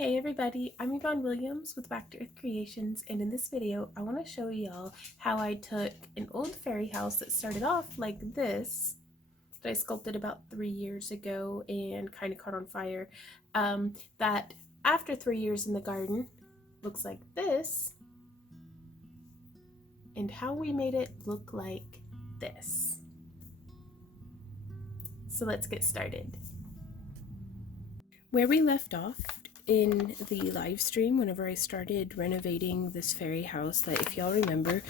Hey everybody, I'm Yvonne Williams with Back to Earth Creations, and in this video I want to show y'all how I took an old fairy house that started off like this, that I sculpted about 3 years ago and kind of caught on fire, that after 3 years in the garden looks like this, and how we made it look like this. So let's get started. Where we left off in the live stream whenever I started renovating this fairy house, that if y'all remember,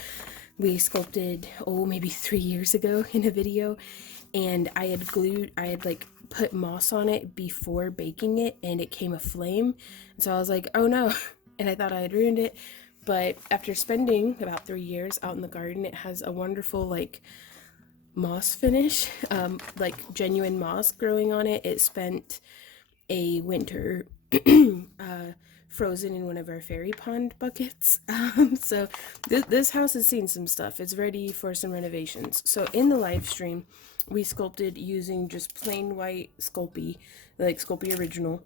we sculpted maybe 3 years ago in a video, and I had put moss on it before baking it and it came aflame, and so I was like, oh no, and I thought I had ruined it. But after spending about 3 years out in the garden, it has a wonderful moss finish, genuine moss growing on it. It spent a winter frozen in one of our fairy pond buckets. So this house has seen some stuff. It's ready for some renovations. So in the live stream, we sculpted using just plain white Sculpey, like Sculpey Original,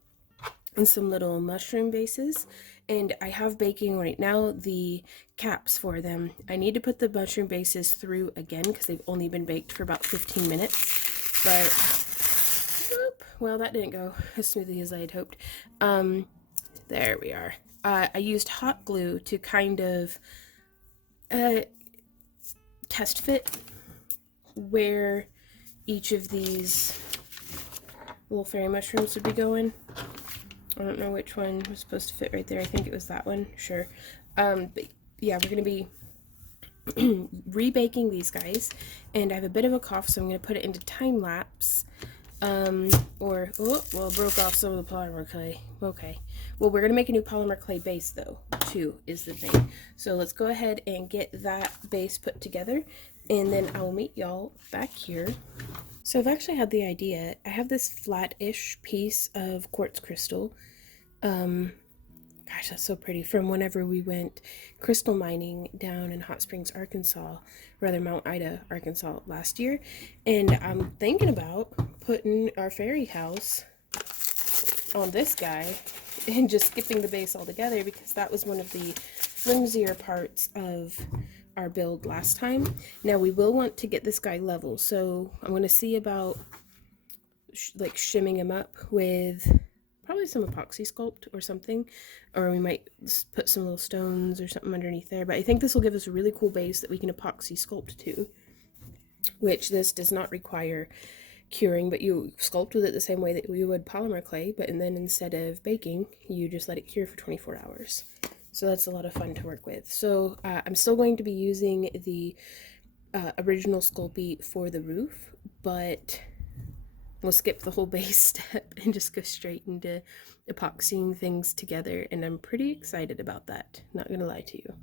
and some little mushroom bases. And I have baking right now the caps for them. I need to put the mushroom bases through again because they've only been baked for about 15 minutes. But well, that didn't go as smoothly as I had hoped. There we are. I used hot glue to kind of test fit where each of these little fairy mushrooms would be going. I don't know which one was supposed to fit right there. I think it was that one. Sure. But yeah, we're going to be rebaking these guys, and I have a bit of a cough, so I'm going to put it into time lapse. Broke off some of the polymer clay. Okay. Well, we're going to make a new polymer clay base, though, too, is the thing. So let's go ahead and get that base put together, and then I will meet y'all back here. So I've actually had the idea. I have this flat-ish piece of quartz crystal. Gosh, that's so pretty. From whenever we went crystal mining down in Hot Springs, Arkansas, rather Mount Ida, Arkansas last year. And I'm thinking about putting our fairy house on this guy and just skipping the base altogether, because that was one of the flimsier parts of our build last time. Now we will want to get this guy level, so I'm going to see about shimming him up with probably some epoxy sculpt or something, or we might put some little stones or something underneath there. But I think this will give us a really cool base that we can epoxy sculpt to, which this does not require curing, but you sculpt with it the same way that you would polymer clay, but then instead of baking, you just let it cure for 24 hours. So that's a lot of fun to work with. So I'm still going to be using the original Sculpey for the roof, but we'll skip the whole base step and just go straight into epoxying things together, and I'm pretty excited about that, not gonna lie to you.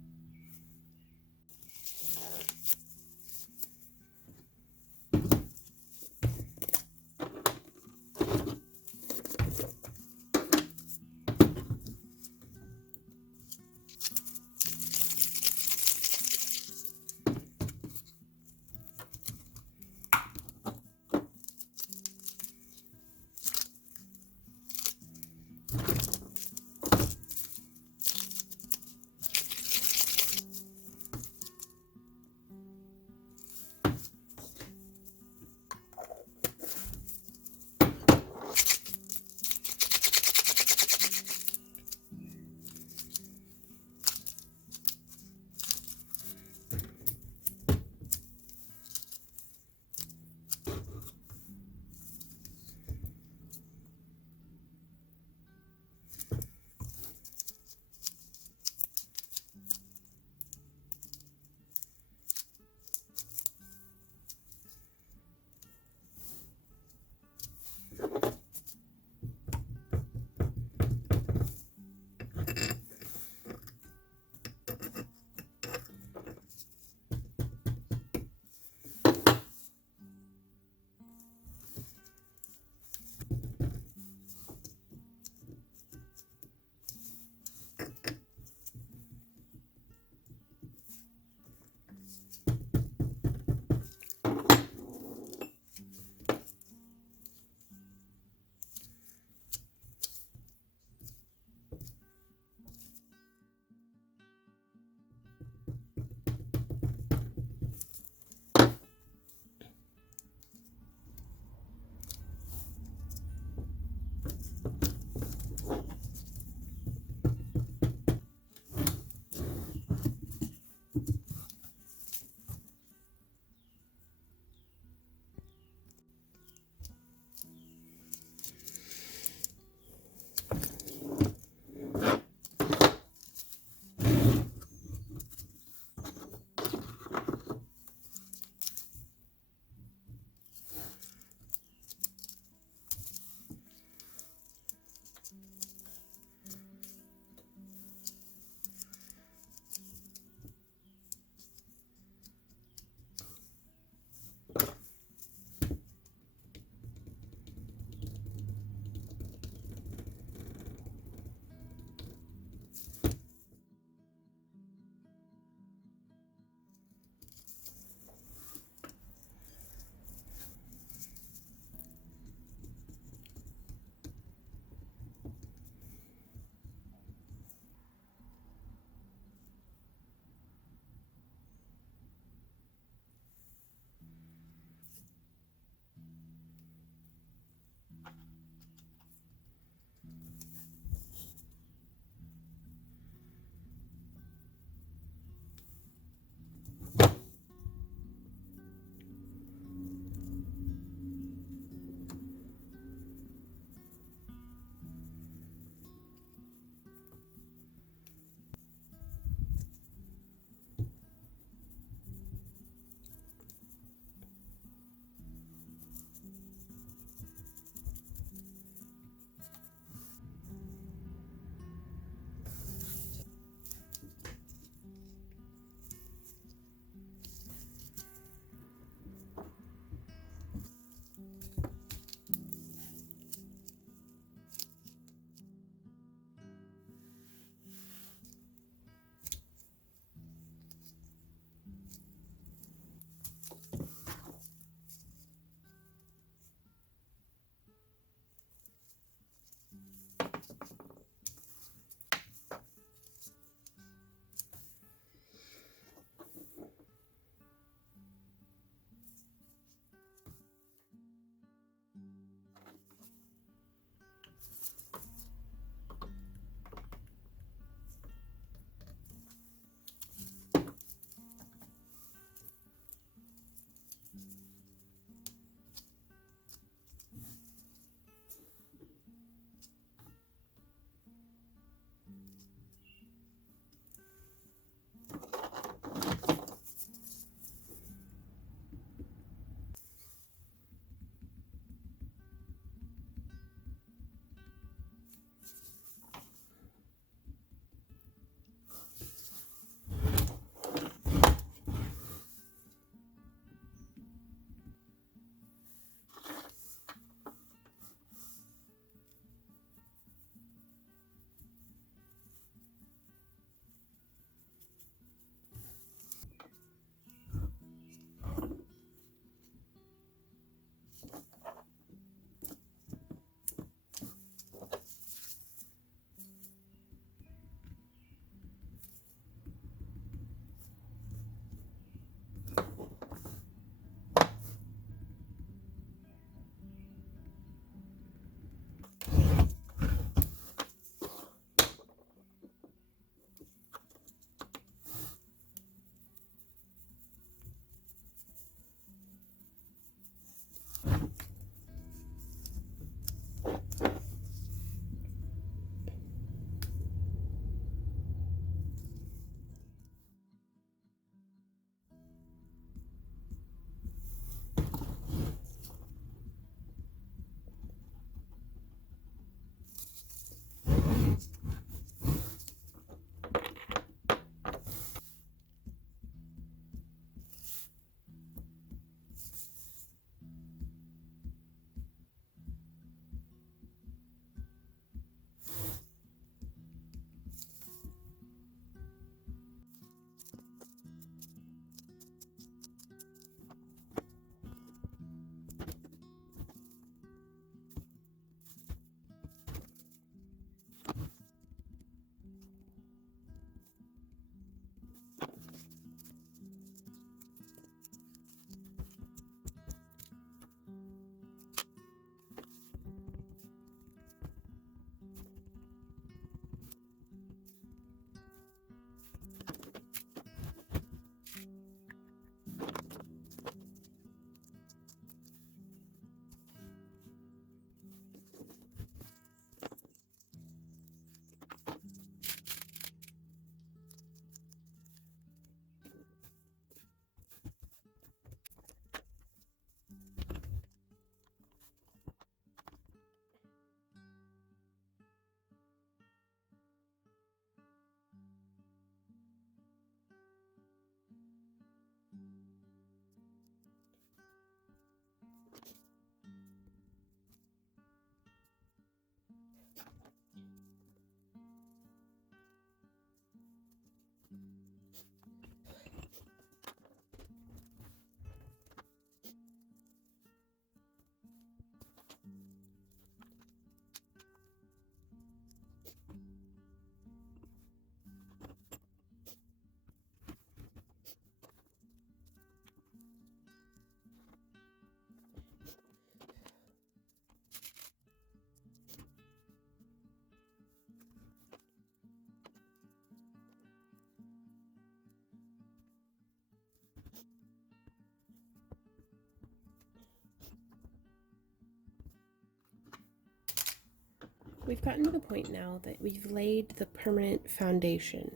we've gotten to the point now that we've laid the permanent foundation.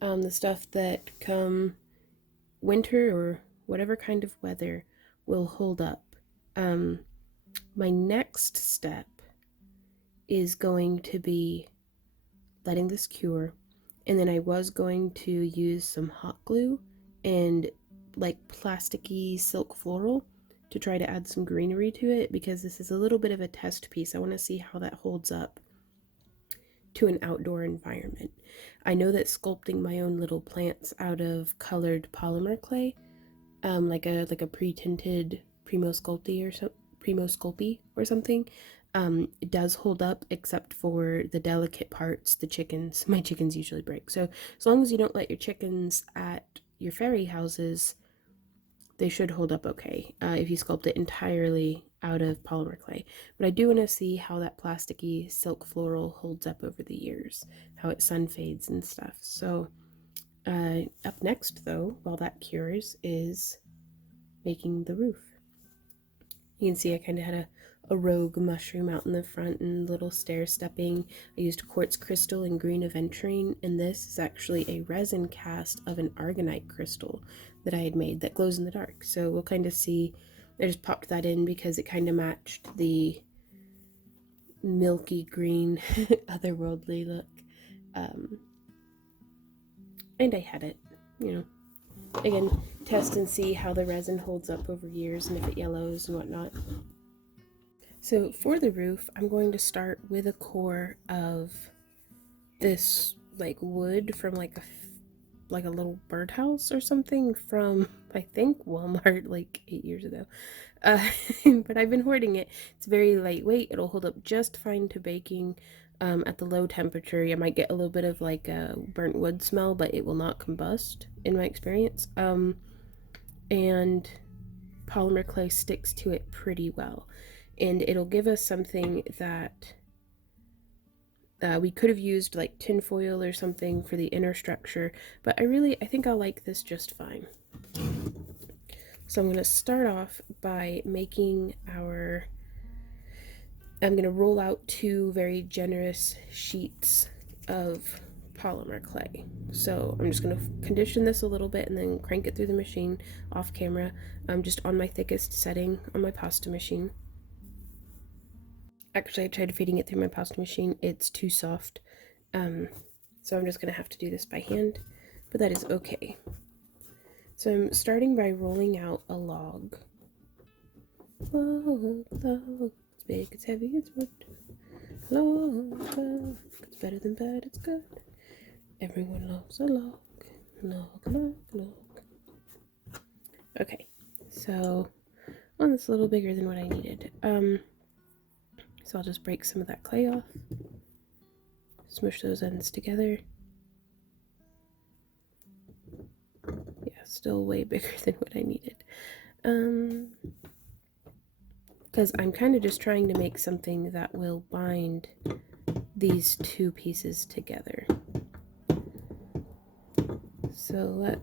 The stuff that come winter or whatever kind of weather will hold up. My next step is going to be letting this cure, and then I was going to use some hot glue and like plasticky silk floral to try to add some greenery to it, because this is a little bit of a test piece. I want to see how that holds up to an outdoor environment. I know that sculpting my own little plants out of colored polymer clay, like a pre-tinted Primo Sculpey or something, it does hold up, except for the delicate parts, the chickens. My chickens usually break. So as long as you don't let your chickens at your fairy houses, they should hold up okay, if you sculpt it entirely out of polymer clay. But I do want to see how that plasticky silk floral holds up over the years, how it sun fades and stuff. So up next, though, while that cures, is making the roof. You can see I kind of had a rogue mushroom out in the front and little stair stepping. I used quartz crystal and green aventurine, and this is actually a resin cast of an aragonite crystal that I had made that glows in the dark. So we'll kind of see. I just popped that in because it kind of matched the milky green otherworldly look. And I had it, again, test and see how the resin holds up over years and if it yellows and whatnot. So for the roof, I'm going to start with a core of this like wood from like a little birdhouse or something from, I think, Walmart like 8 years ago. But I've been hoarding it. It's very lightweight. It'll hold up just fine to baking. At the low temperature, you might get a little bit of like a burnt wood smell, but it will not combust in my experience. And polymer clay sticks to it pretty well, and it'll give us something that we could have used like tinfoil or something for the inner structure, but I think I'll like this just fine. So I'm going to start off by making I'm going to roll out 2 very generous sheets of polymer clay. So I'm just going to condition this a little bit and then crank it through the machine off camera. I'm just on my thickest setting on my pasta machine. Actually, I tried feeding it through my pasta machine. It's too soft. So I'm just going to have to do this by hand, but that is okay. So I'm starting by rolling out a log. Log, log. It's big, it's heavy, it's wood. Log, log. It's better than bad, it's good. Everyone loves a log. Log, log, log. Okay, so one that's a little bigger than what I needed. So I'll just break some of that clay off. Smush those ends together. Yeah, still way bigger than what I needed. Because I'm kind of just trying to make something that will bind these 2 pieces together. So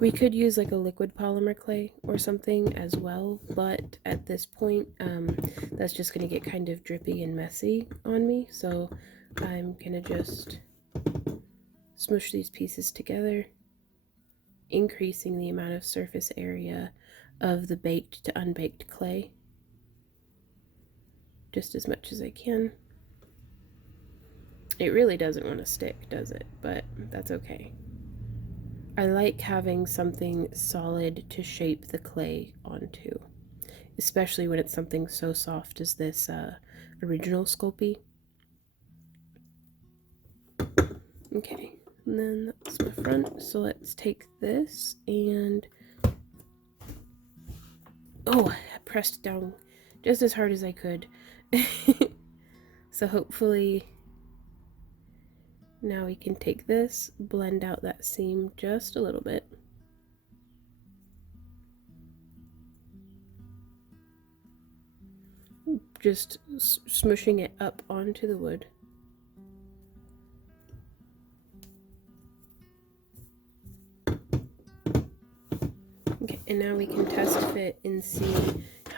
we could use like a liquid polymer clay or something as well, but at this point, that's just going to get kind of drippy and messy on me, so I'm going to just smush these pieces together, increasing the amount of surface area of the baked to unbaked clay just as much as I can. It really doesn't want to stick, does it? But that's okay. I like having something solid to shape the clay onto, especially when it's something so soft as this original Sculpey. Okay, and then that's my front. So let's take this and I pressed down just as hard as I could. So hopefully now we can take this, blend out that seam just a little bit. Just smushing it up onto the wood. Okay, and now we can test fit and see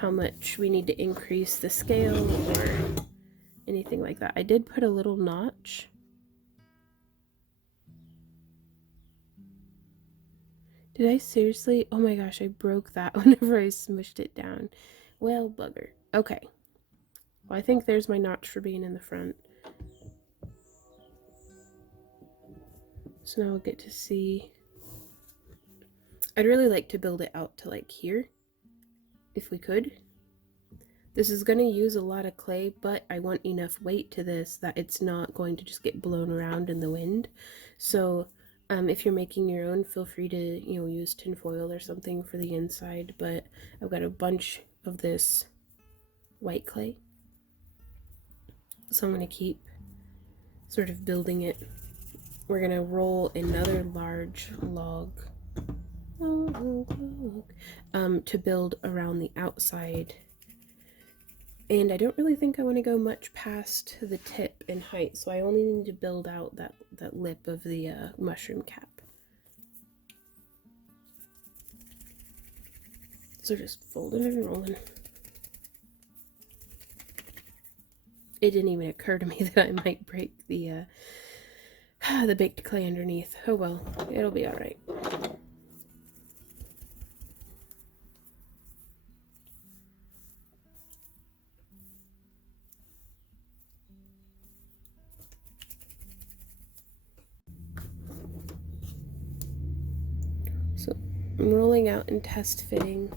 how much we need to increase the scale or anything like that. I did put a little notch. Did I seriously? Oh my gosh, I broke that whenever I smushed it down. Well, bugger. Okay. Well, I think there's my notch for being in the front. So now we'll get to see. I'd really like to build it out to like here, if we could. This is going to use a lot of clay, but I want enough weight to this that it's not going to just get blown around in the wind. So if you're making your own, feel free to, use tin foil or something for the inside, but I've got a bunch of this white clay. So I'm going to keep sort of building it. We're going to roll another large log to build around the outside. And I don't really think I want to go much past the tip in height, so I only need to build out that lip of the mushroom cap. So just folding and rolling. It didn't even occur to me that I might break the baked clay underneath. Oh well, it'll be alright. So I'm rolling out and test fitting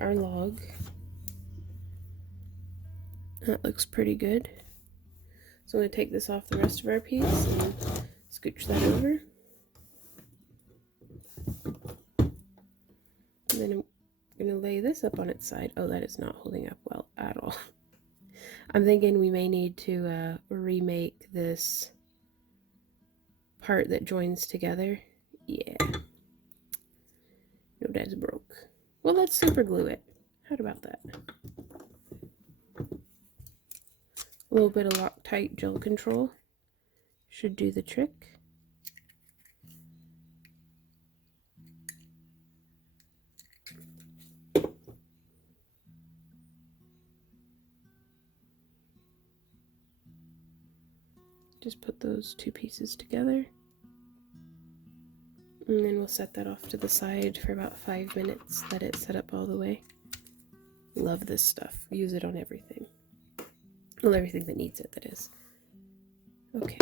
our log. That looks pretty good. So I'm going to take this off the rest of our piece and scooch that over. And then I'm going to lay this up on its side. Oh, that is not holding up well at all. I'm thinking we may need to remake this part that joins together. Yeah. No, that's broke. Well, let's super glue it. How about that? A little bit of Loctite gel control should do the trick. Just put those two pieces together. And then we'll set that off to the side for about 5 minutes. Let it set up all the way. Love this stuff. Use it on everything. Well, everything that needs it, that is. Okay.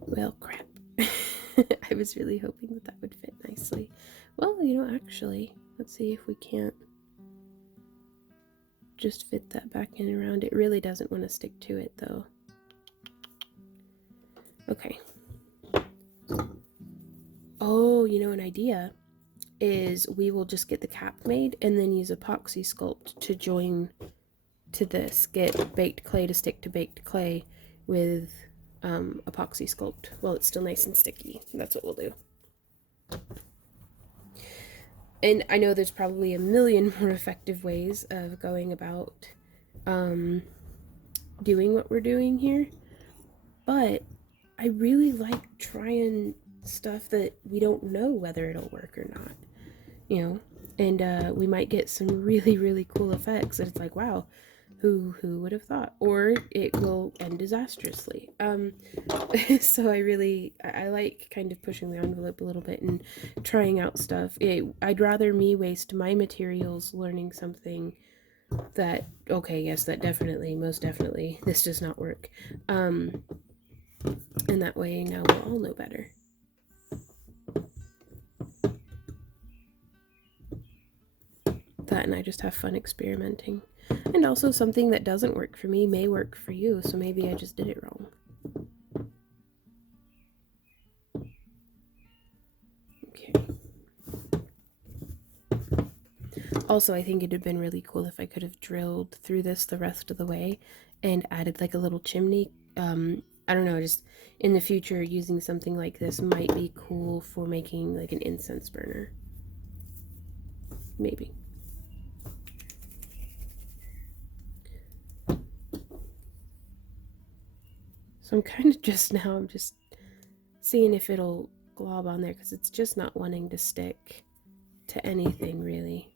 Well, crap. I was really hoping that would fit nicely. Well, actually, let's see if we can't just fit that back in around. It really doesn't want to stick to it, though. Okay. Oh, an idea is we will just get the cap made and then use epoxy sculpt to join to this. Get baked clay to stick to baked clay with epoxy sculpt while it's still nice and sticky. That's what we'll do. And I know there's probably a million more effective ways of going about doing what we're doing here, but I really like trying stuff that we don't know whether it'll work or not, and we might get some really, really cool effects that it's like, wow, who would have thought? Or it will end disastrously. So I like kind of pushing the envelope a little bit and trying out stuff. I'd rather me waste my materials learning something that, okay, yes, that definitely, most definitely, this does not work. And that way now we'll all know better. That and I just have fun experimenting. And also something that doesn't work for me may work for you, so maybe I just did it wrong. Okay. Also, I think it'd have been really cool if I could have drilled through this the rest of the way and added like a little chimney. I don't know, just in the future using something like this might be cool for making like an incense burner. Maybe. So I'm kind of I'm just seeing if it'll glob on there because it's just not wanting to stick to anything really.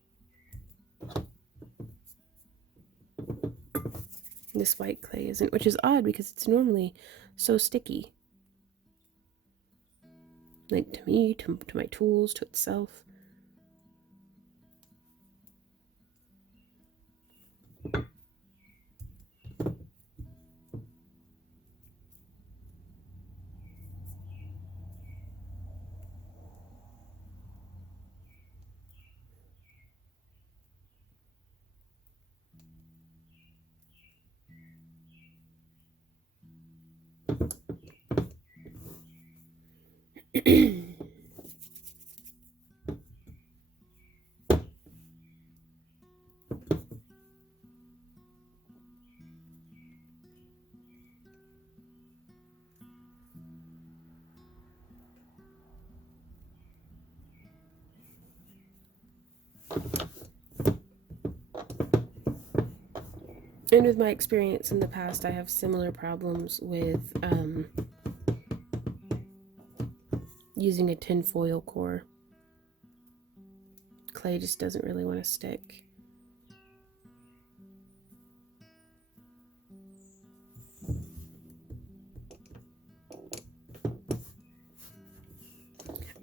This white clay isn't, which is odd because it's normally so sticky. Like to me, to my tools, to itself. And with my experience in the past, I have similar problems with using a tin foil core. Clay just doesn't really want to stick.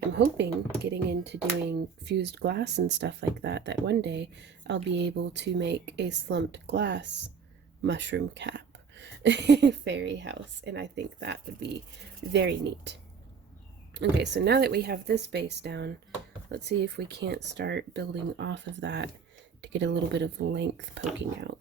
I'm hoping, getting into doing fused glass and stuff like that, that one day I'll be able to make a slumped glass mushroom cap fairy house, and I think that would be very neat. Okay, so now that we have this base down, let's see if we can't start building off of that to get a little bit of length poking out.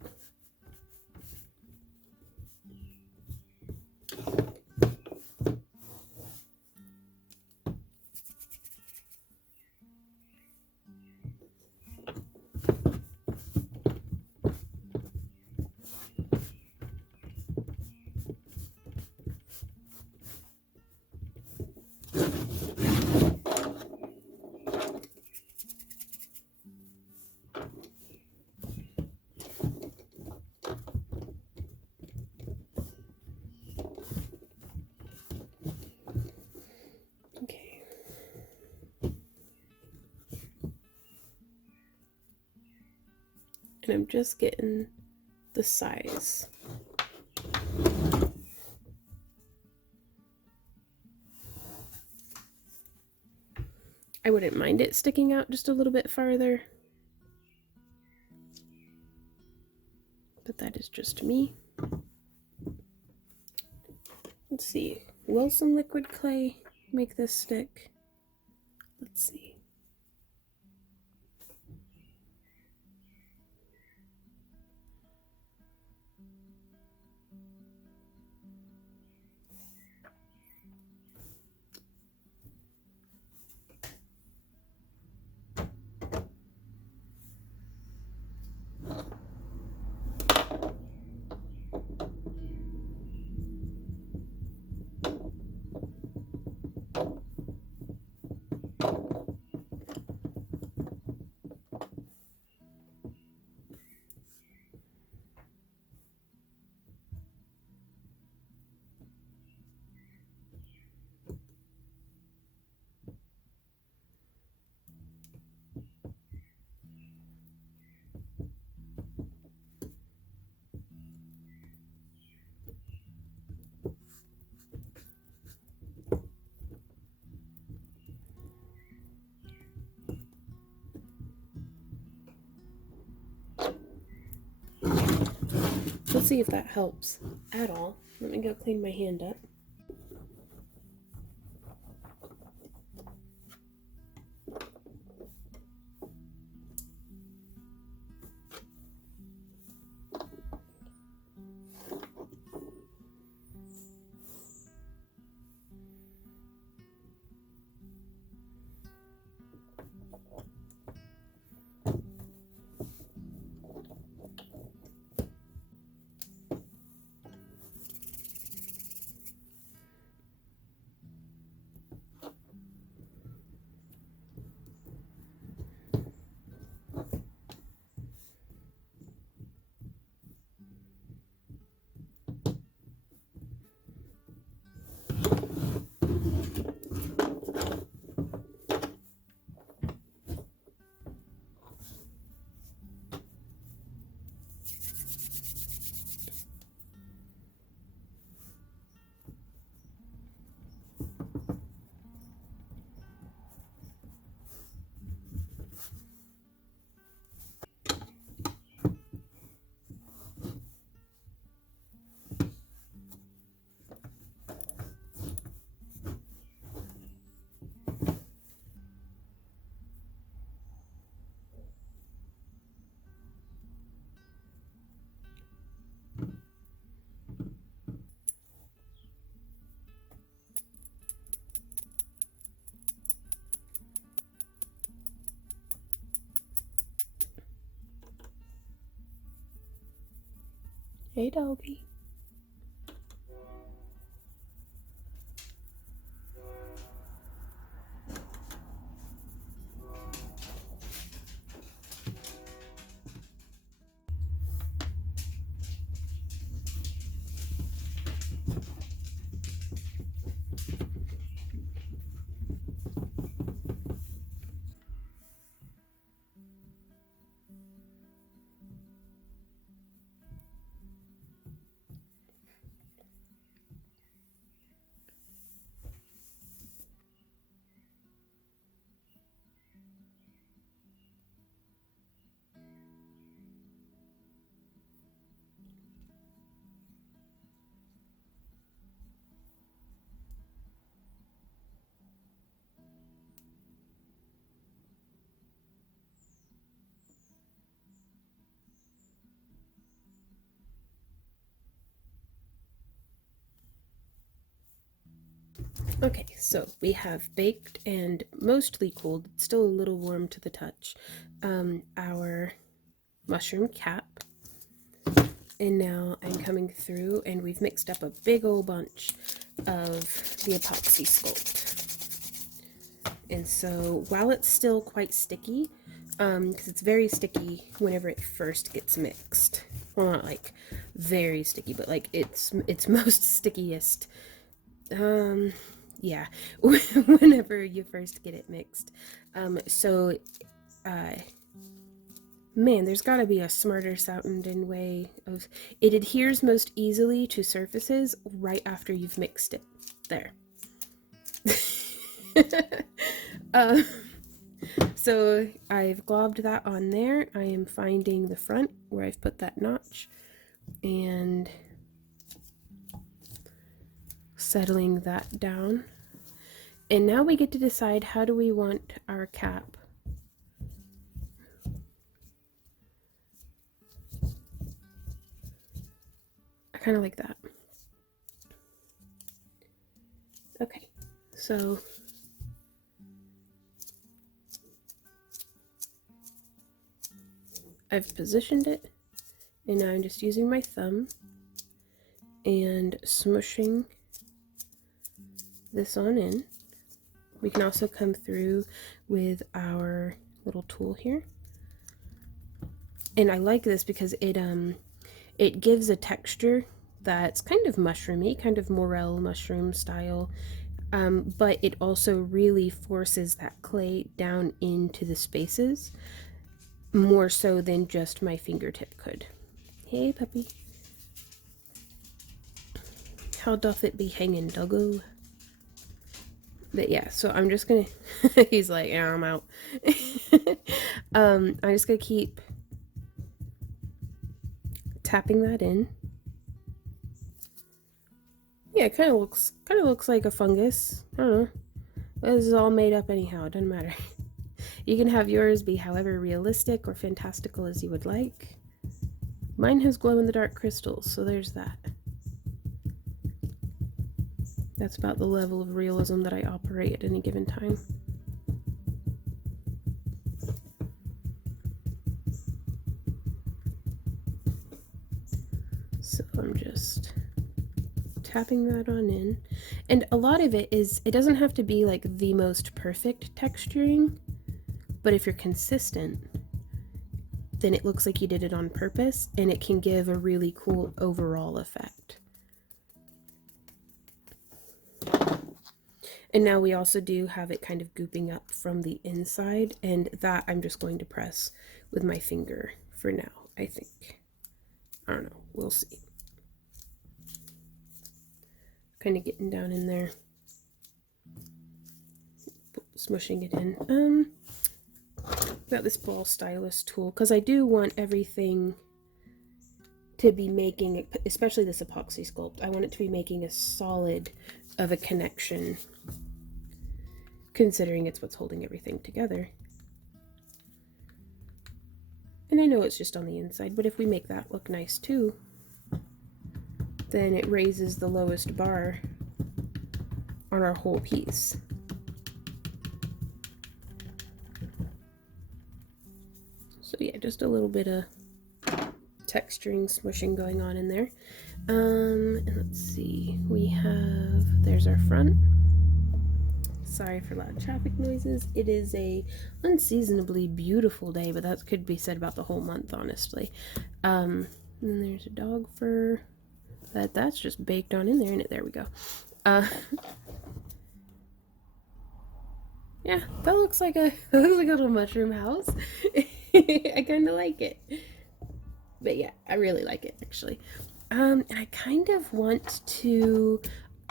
And I'm just getting the size. I wouldn't mind it sticking out just a little bit farther, but that is just me. Let's see, will some liquid clay make this stick? Let's see. Let's see if that helps at all. Let me go clean my hand up. Hey, doggy. Okay, so we have baked and mostly cooled, still a little warm to the touch, our mushroom cap. And now I'm coming through and we've mixed up a big old bunch of the epoxy sculpt. And so while it's still quite sticky, because it's very sticky whenever it first gets mixed. Well, not like very sticky, but like it's most stickiest. Yeah, whenever you first get it mixed. So, man, there's got to be a smarter sounding way of it adheres most easily to surfaces right after you've mixed it. There. So I've globbed that on there. I am finding the front where I've put that notch and settling that down. And now we get to decide, how do we want our cap? I kind of like that. Okay, so I've positioned it, and now I'm just using my thumb and smushing this on in. We can also come through with our little tool here. And I like this because it gives a texture that's kind of mushroomy, kind of morel mushroom style, but it also really forces that clay down into the spaces more so than just my fingertip could. Hey, puppy. How doth it be hanging, doggo? But yeah, so I'm just gonna he's like, yeah, I'm out. I'm just gonna keep tapping that in. Yeah, it kind of looks like a fungus. I don't know. This is all made up anyhow. It doesn't matter. You can have yours be however realistic or fantastical as you would like. Mine has glow-in-the-dark crystals, so there's that. That's about the level of realism that I operate at any given time. So I'm just tapping that on in. And a lot of it doesn't have to be like the most perfect texturing, but if you're consistent, then it looks like you did it on purpose, and it can give a really cool overall effect. And now we also do have it kind of gooping up from the inside, and that I'm just going to press with my finger for now, I think. I don't know, we'll see. Kind of getting down in there, smushing it in. Got this ball stylus tool because I do want everything to be making, especially this epoxy sculpt, I want it to be making a solid of a connection, considering it's what's holding everything together. And I know it's just on the inside, but if we make that look nice too, then it raises the lowest bar on our whole piece. So yeah, just a little bit of texturing, smushing going on in there. And let's see, there's our front. Sorry for loud traffic noises. It is a unseasonably beautiful day, but that could be said about the whole month, honestly. And then there's a dog fur. That's just baked on in there, and there we go. Yeah, that looks like a little mushroom house. I kind of like it. But yeah, I really like it, actually. And I kind of want to...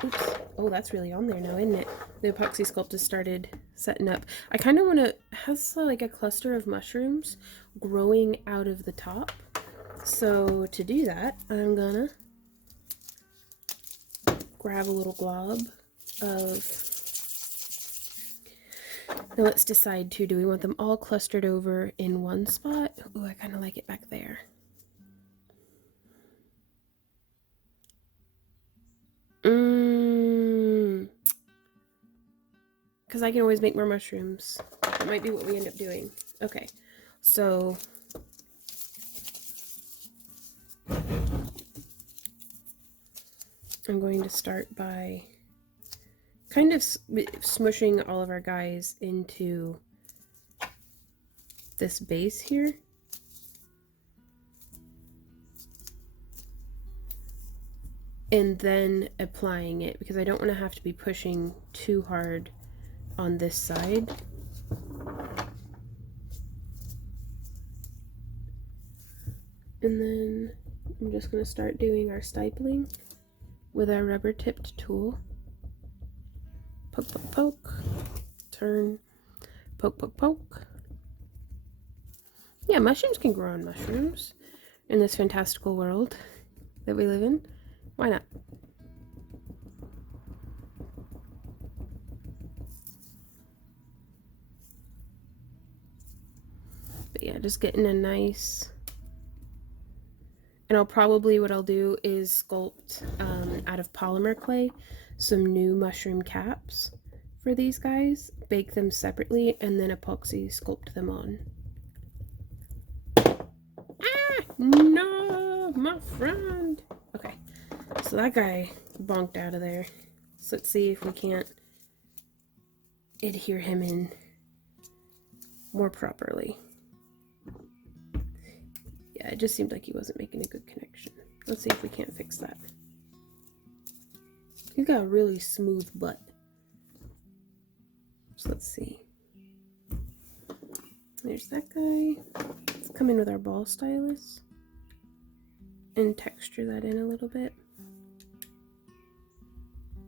Oops. Oh, that's really on there now, isn't it? The epoxy sculpt has started setting up. I kind of want to... has like a cluster of mushrooms growing out of the top. So to do that, I'm gonna grab a little glob of... Now let's decide too, do we want them all clustered over in one spot? Oh, I kind of like it back there. Because I can always make more mushrooms. That might be what we end up doing. Okay, so I'm going to start by kind of smushing all of our guys into this base here. And then applying it, because I don't want to have to be pushing too hard on this side. And then I'm just going to start doing our stippling with our rubber tipped tool. Poke, poke, poke, turn, poke, poke, poke. Yeah, mushrooms can grow on mushrooms in this fantastical world that we live in. Why not? But yeah, just getting a nice... And what I'll do is sculpt out of polymer clay some new mushroom caps for these guys, bake them separately, and then epoxy sculpt them on. Ah! No! My friend! Okay, so that guy bonked out of there. So let's see if we can't adhere him in more properly. Yeah, it just seemed like he wasn't making a good connection. Let's see if we can't fix that. He's got a really smooth butt. So let's see. There's that guy. Let's come in with our ball stylus and texture that in a little bit.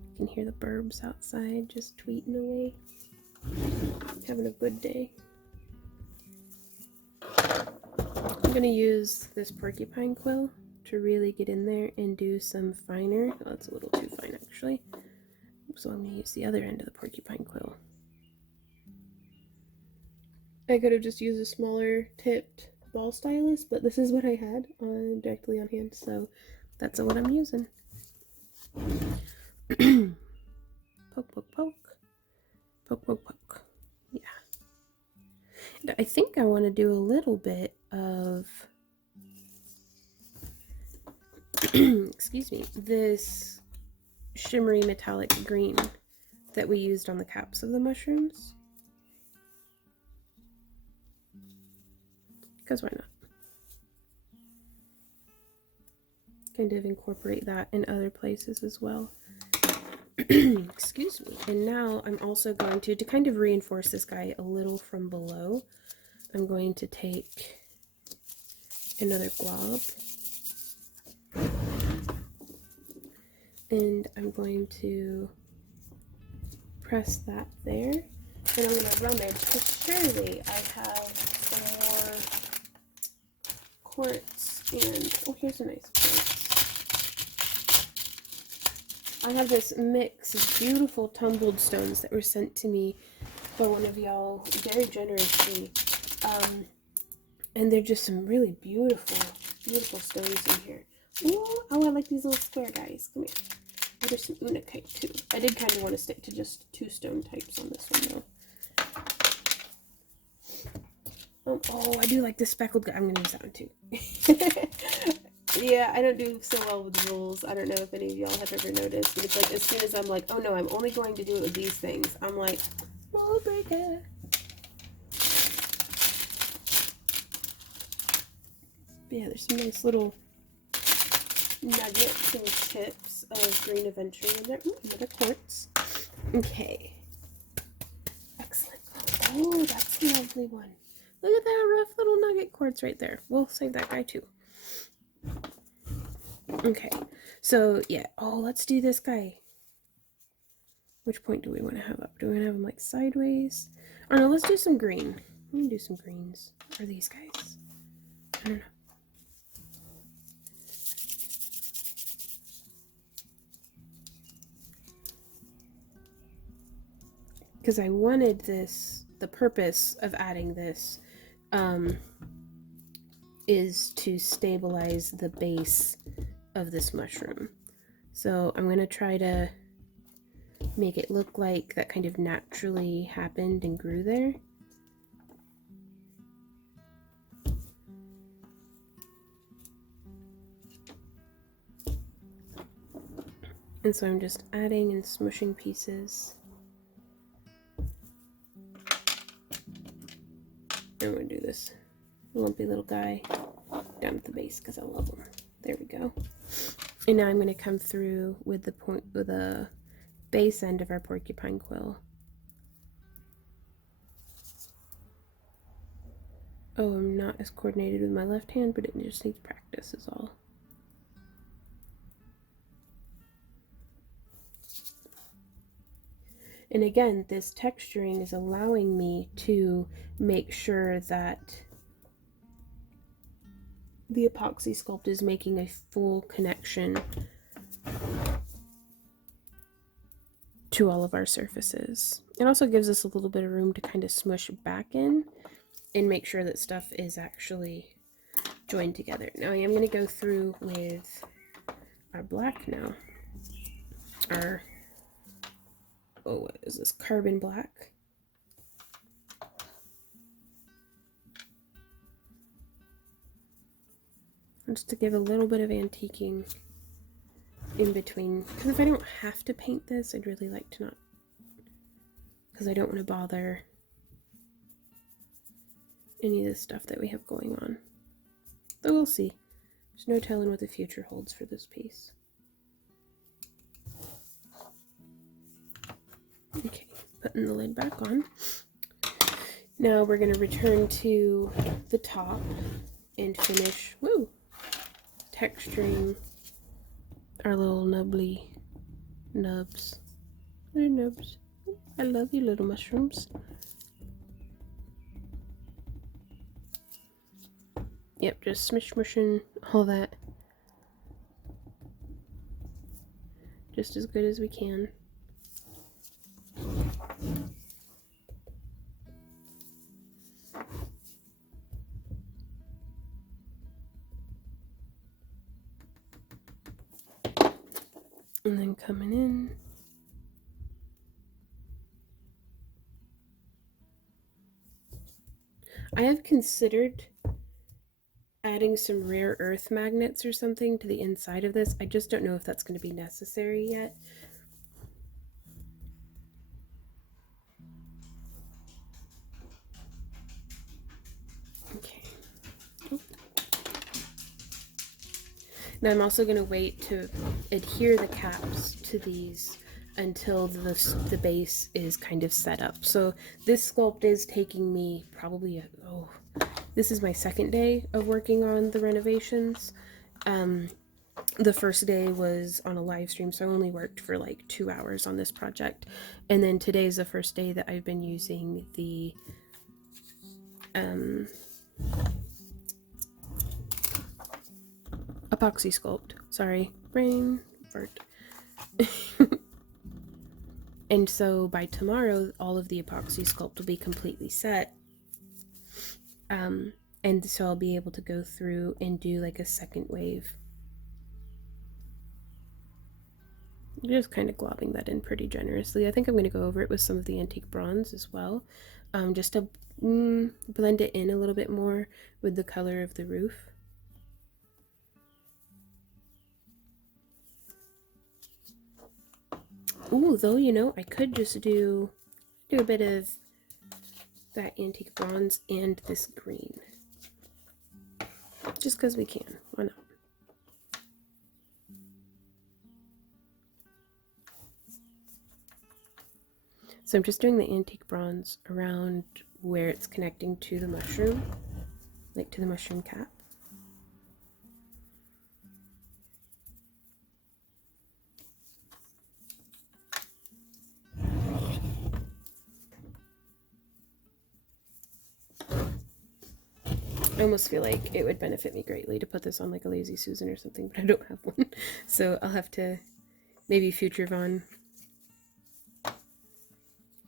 You can hear the birds outside just tweeting away. Having a good day. I'm going to use this porcupine quill to really get in there and do some finer. Oh, that's a little too fine actually. So I'm going to use the other end of the porcupine quill. I could have just used a smaller tipped ball stylus, but this is what I had directly on hand, so that's what I'm using. Poke, poke, poke. Poke, poke, poke. Yeah. And I think I want to do a little bit of excuse me, this shimmery metallic green that we used on the caps of the mushrooms. Because why not? Kind of incorporate that in other places as well. Excuse me. And now I'm also going to kind of reinforce this guy a little from below, I'm going to take another glob and I'm going to press that there, and I'm going to rummage because surely I have some more quartz, and oh, here's a nice quartz. I have this mix of beautiful tumbled stones that were sent to me by one of y'all very generously, and they're just some really beautiful stones in here. Ooh, oh, I like these little square guys. Come here. Oh, there's some unakite too. I did kind of want to stick to just 2 stone types on this one though. Oh, I do like this speckled guy. I'm gonna use that one too. Yeah, I don't do so well with rules. I don't know if any of y'all have ever noticed, but it's like as soon as I'm like, oh no, I'm only going to do it with these things, I'm like, rule breaker. But yeah, there's some nice little nuggets and chips of green adventure in there. Ooh, another quartz. Okay. Excellent. Oh, that's a lovely one. Look at that rough little nugget quartz right there. We'll save that guy too. Okay. So, yeah. Oh, let's do this guy. Which point do we want to have up? Do we want to have them like sideways? Oh no, let's do some green. Let me do some greens. Or these guys. I don't know. Because I wanted this, the purpose of adding this is to stabilize the base of this mushroom. So I'm going to try to make it look like that kind of naturally happened and grew there. And so I'm just adding and smushing pieces. I'm going to do this lumpy little guy down at the base because I love him. There we go. And now I'm going to come through with the base end of our porcupine quill. Oh, I'm not as coordinated with my left hand, but it just needs practice is all. And again, this texturing is allowing me to make sure that the epoxy sculpt is making a full connection to all of our surfaces. It also gives us a little bit of room to kind of smush back in and make sure that stuff is actually joined together. Now I am going to go through with our black now. What is this? Carbon black. Just to give a little bit of antiquing in between. Because if I don't have to paint this, I'd really like to not. Because I don't want to bother any of the stuff that we have going on. Though we'll see. There's no telling what the future holds for this piece. Okay, putting the lid back on. Now we're going to return to the top and finish, texturing our little nubbly nubs. They're nubs. I love you, little mushrooms. Yep, just smushing all that just as good as we can. And then coming in. I have considered adding some rare earth magnets or something to the inside of this. I just don't know if that's going to be necessary yet. Okay. Now I'm also going to wait to adhere the caps to these until the base is kind of set up. So this sculpt is taking me probably, this is my second day of working on the renovations. The first day was on a live stream, so I only worked for like 2 hours on this project. And then today is the first day that I've been using the epoxy sculpt. Sorry, brain fart. And so by tomorrow, all of the epoxy sculpt will be completely set. And so I'll be able to go through and do like a second wave. Just kind of globbing that in pretty generously. I think I'm going to go over it with some of the antique bronze as well, just to blend it in a little bit more with the color of the roof. Ooh, though, you know, I could just do a bit of that antique bronze and this green. Just because we can. Why not? So I'm just doing the antique bronze around where it's connecting to the mushroom, like to the mushroom cap. I almost feel like it would benefit me greatly to put this on like a Lazy Susan or something, but I don't have one. So I'll have to, maybe future Vaughn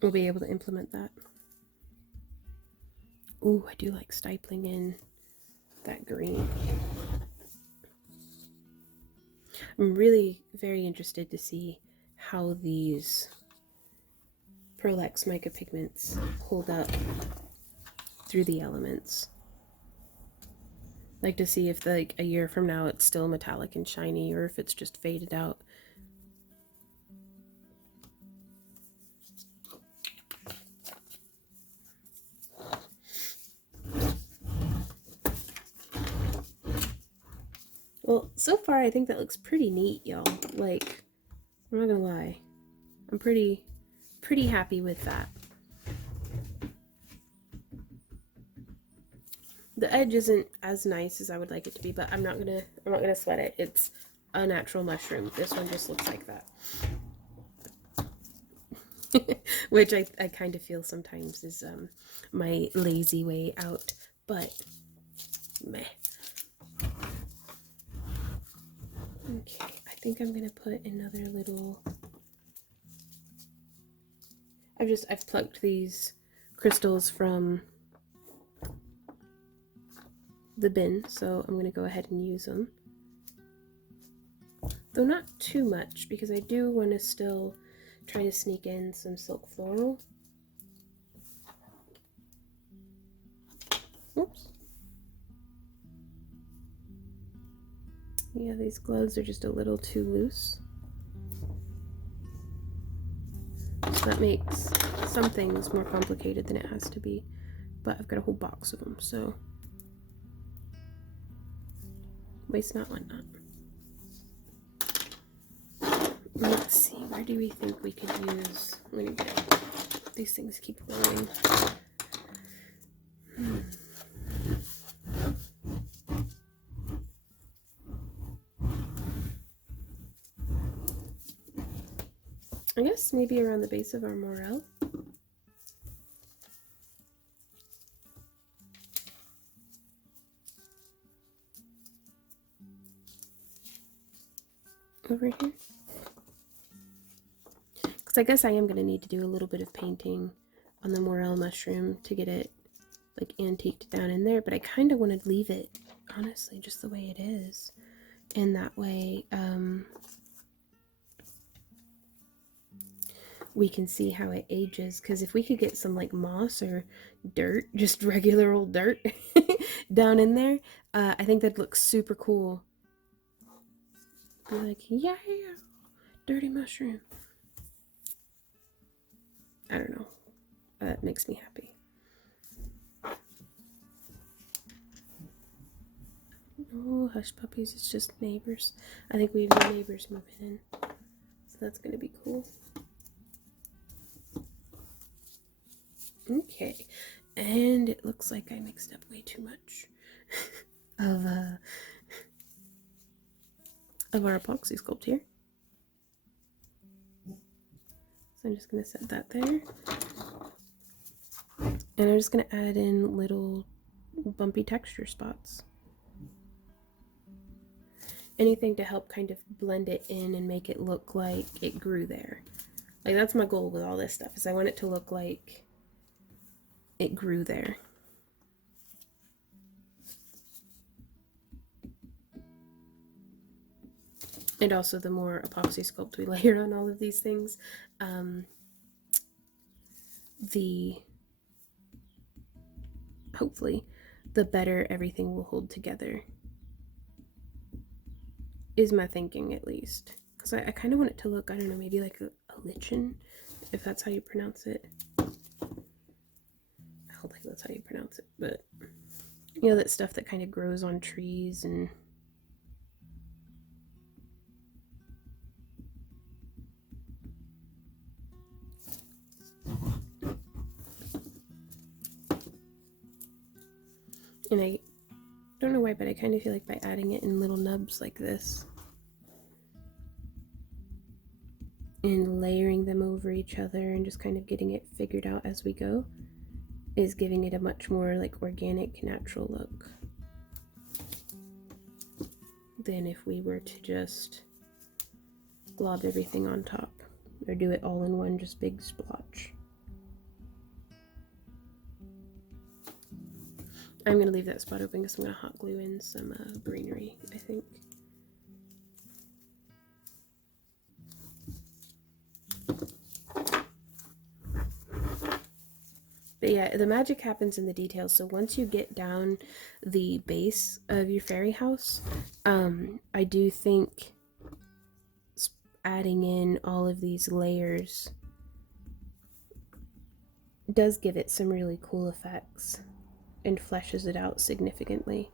will be able to implement that. Ooh, I do like stipling in that green. I'm really very interested to see how these Pearl-Ex mica pigments hold up through the elements. Like to see if like a year from now it's still metallic and shiny or if it's just faded out. Well, so far I think that looks pretty neat, y'all. Like, I'm not gonna lie. I'm pretty happy with that. The edge isn't as nice as I would like it to be, but I'm not gonna sweat it. It's a natural mushroom. This one just looks like that. Which I kind of feel sometimes is my lazy way out, but meh. Okay, I think I'm gonna put another little. I've plucked these crystals from the bin, so I'm gonna go ahead and use them. Though not too much, because I do want to still try to sneak in some silk floral. Oops. Yeah, these gloves are just a little too loose. So that makes some things more complicated than it has to be. But I've got a whole box of them, so waste not, want not. Let's see, where do we think we could use? I'm gonna get these things keep rolling. I guess maybe around the base of our morel. Over here. Because I guess I am going to need to do a little bit of painting on the morel mushroom to get it like antiqued down in there, but I kind of want to leave it honestly just the way it is, and that way we can see how it ages. Because if we could get some like moss or dirt, just regular old dirt down in there, I think that'd look super cool. Be like, yeah, dirty mushroom. I don't know. That makes me happy. Oh, hush puppies, it's just neighbors. I think we have new neighbors moving in. So that's going to be cool. Okay, and it looks like I mixed up way too much of our epoxy sculpt here. So I'm just going to set that there. And I'm just going to add in little bumpy texture spots. Anything to help kind of blend it in and make it look like it grew there. Like, that's my goal with all this stuff, is I want it to look like it grew there. And also, the more epoxy sculpt we layer on all of these things, the hopefully, the better everything will hold together. Is my thinking, at least. Because I kind of want it to look, I don't know, maybe like a lichen, if that's how you pronounce it. I don't think that's how you pronounce it, but you know, that stuff that kind of grows on trees and I don't know why, but I kind of feel like by adding it in little nubs like this and layering them over each other and just kind of getting it figured out as we go is giving it a much more like organic, natural look than if we were to just glob everything on top or do it all in one just big splotch. I'm going to leave that spot open because I'm going to hot glue in some greenery, I think. But yeah, the magic happens in the details. So once you get down the base of your fairy house, I do think adding in all of these layers does give it some really cool effects and fleshes it out significantly.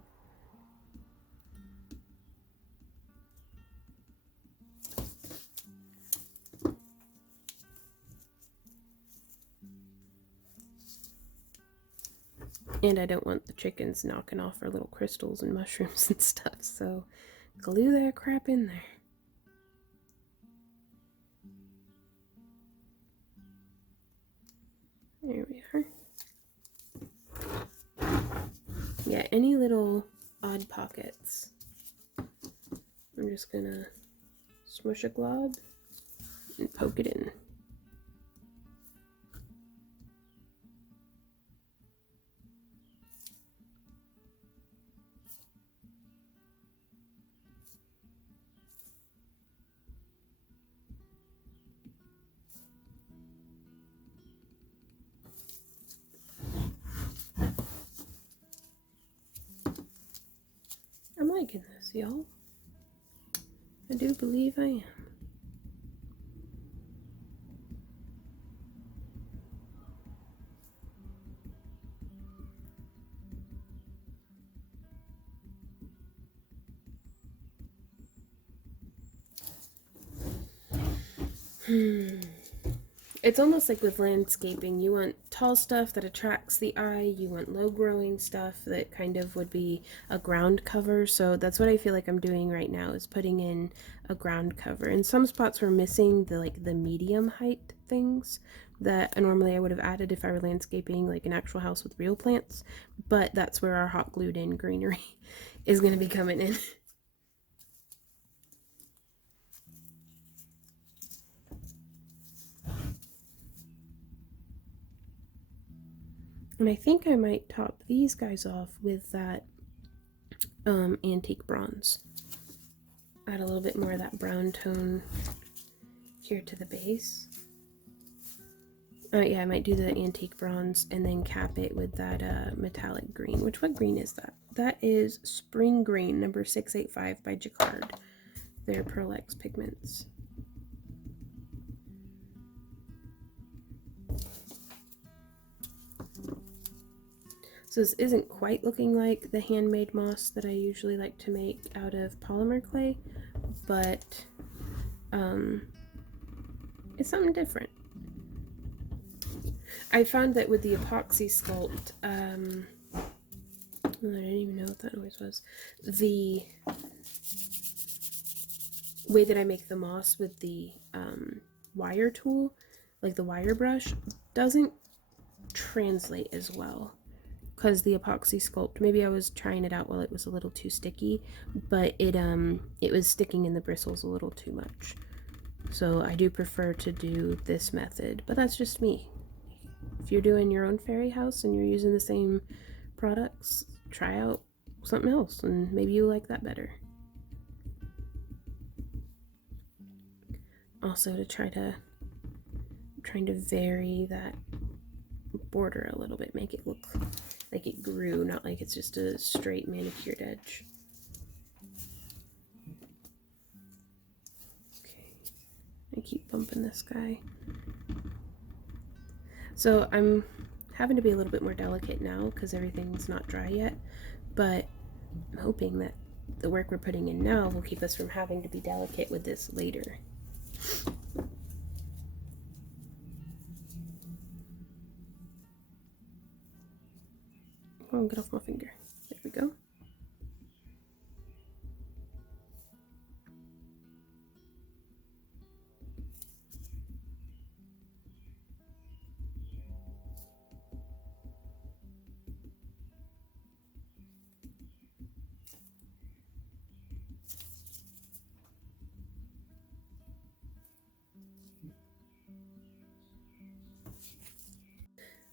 And I don't want the chickens knocking off our little crystals and mushrooms and stuff, so glue that crap in there. There we are. Yeah, any little odd pockets, I'm just gonna smush a glob and poke it in. I'm liking this, y'all. I do believe I am. It's almost like with landscaping, you want tall stuff that attracts the eye, you want low growing stuff that kind of would be a ground cover. So that's what I feel like I'm doing right now, is putting in a ground cover. In some spots we're missing the medium height things that normally I would have added if I were landscaping like an actual house with real plants, but that's where our hot glued in greenery is going to be coming in. And I think I might top these guys off with that antique bronze. Add a little bit more of that brown tone here to the base. Yeah, I might do the antique bronze and then cap it with that metallic green. What green is that? That is Spring Green, number 685 by Jacquard. They're Pearl X pigments. So this isn't quite looking like the handmade moss that I usually like to make out of polymer clay, but it's something different. I found that with the epoxy sculpt, I didn't even know what that noise was. The way that I make the moss with the wire tool, like the wire brush, doesn't translate as well. Because the epoxy sculpt, maybe I was trying it out while it was a little too sticky, but it was sticking in the bristles a little too much. So I do prefer to do this method, but that's just me. If you're doing your own fairy house and you're using the same products, try out something else and maybe you like that better. Also to trying to vary that border a little bit, make it look like it grew, not like it's just a straight manicured edge. Okay, I keep bumping this guy. So I'm having to be a little bit more delicate now because everything's not dry yet, but I'm hoping that the work we're putting in now will keep us from having to be delicate with this later. Oh, get off my finger. There we go.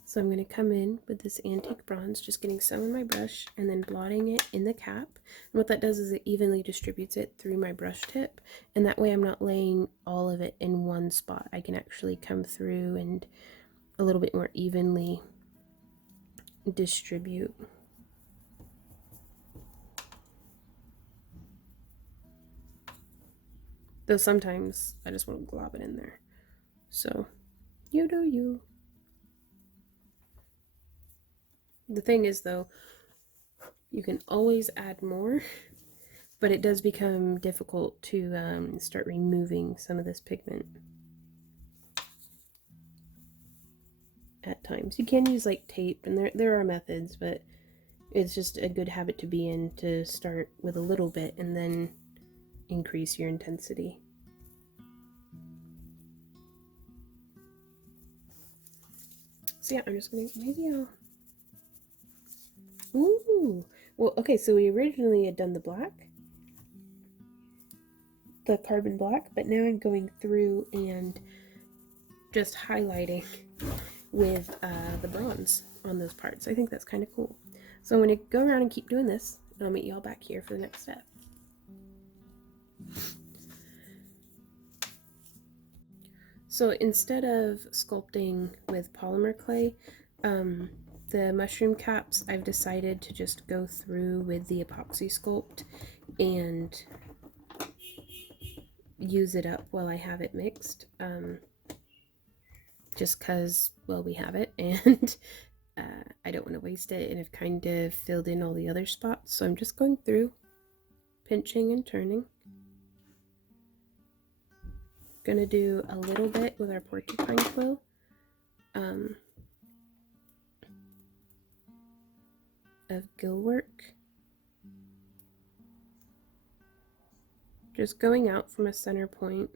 So I'm going to come in with this antique bronze, just getting some in my brush and then blotting it in the cap. And what that does is it evenly distributes it through my brush tip, and that way I'm not laying all of it in one spot. I can actually come through and a little bit more evenly distribute. Though sometimes I just want to glob it in there. So, you do you. The thing is, though, you can always add more, but it does become difficult to start removing some of this pigment at times. You can use like tape, and there are methods, but it's just a good habit to be in, to start with a little bit and then increase your intensity. So yeah, I'm just gonna, maybe I'll, ooh, well, okay, so we originally had done the black, the carbon black, but now I'm going through and just highlighting with the bronze on those parts. I think that's kind of cool. So I'm going to go around and keep doing this, and I'll meet y'all back here for the next step. So instead of sculpting with polymer clay, the mushroom caps, I've decided to just go through with the epoxy sculpt and use it up while I have it mixed. Just because, well, we have it, and I don't want to waste it, and I've kind of filled in all the other spots, so I'm just going through, pinching and turning. Gonna do a little bit with our porcupine quill. Of gill work. Just going out from a center point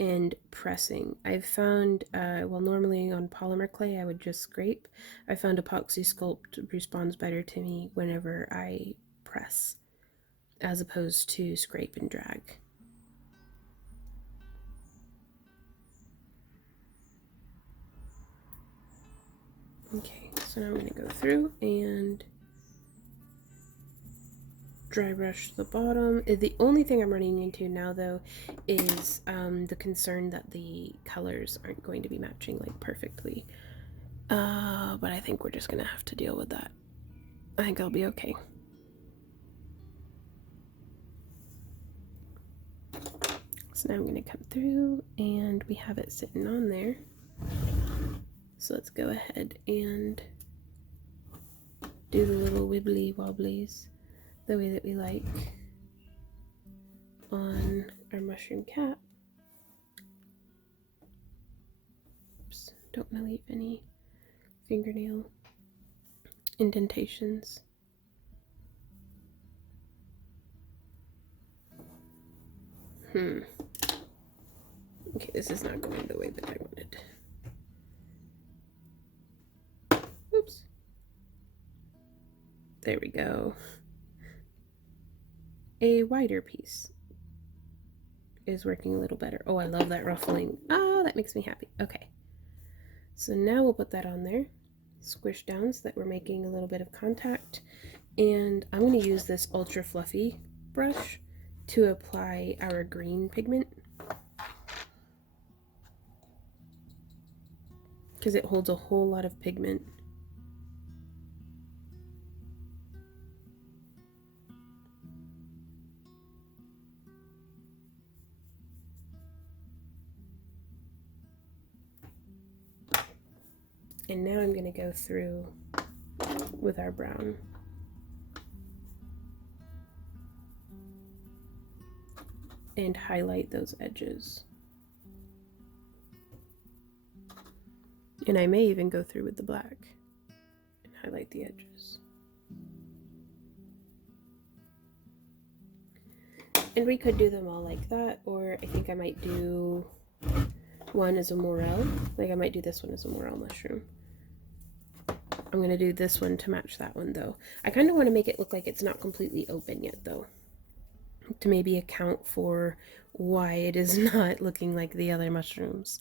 and pressing. I've found, well, normally on polymer clay I would just scrape. I found epoxy sculpt responds better to me whenever I press, as opposed to scrape and drag. Okay, so now I'm going to go through and dry brush the bottom. The only thing I'm running into now, though, is the concern that the colors aren't going to be matching like perfectly. But I think we're just going to have to deal with that. I think I'll be okay. So now I'm going to come through, and we have it sitting on there. So let's go ahead and do the little wibbly wobblies the way that we like on our mushroom cap. Oops, don't want to leave any fingernail indentations. Okay, this is not going the way that I wanted. Oops. There we go. A wider piece is working a little better. Oh, I love that ruffling. Ah, that makes me happy. Okay. So now we'll put that on there. Squish down so that we're making a little bit of contact. And I'm going to use this ultra fluffy brush to apply our green pigment, because it holds a whole lot of pigment. And now I'm going to go through with our brown. And highlight those edges. And I may even go through with the black and highlight the edges. And we could do them all like that, or I think I might do one as a morel. Like I might do this one as a morel mushroom. I'm going to do this one to match that one though. I kind of want to make it look like it's not completely open yet though, to maybe account for why it is not looking like the other mushrooms.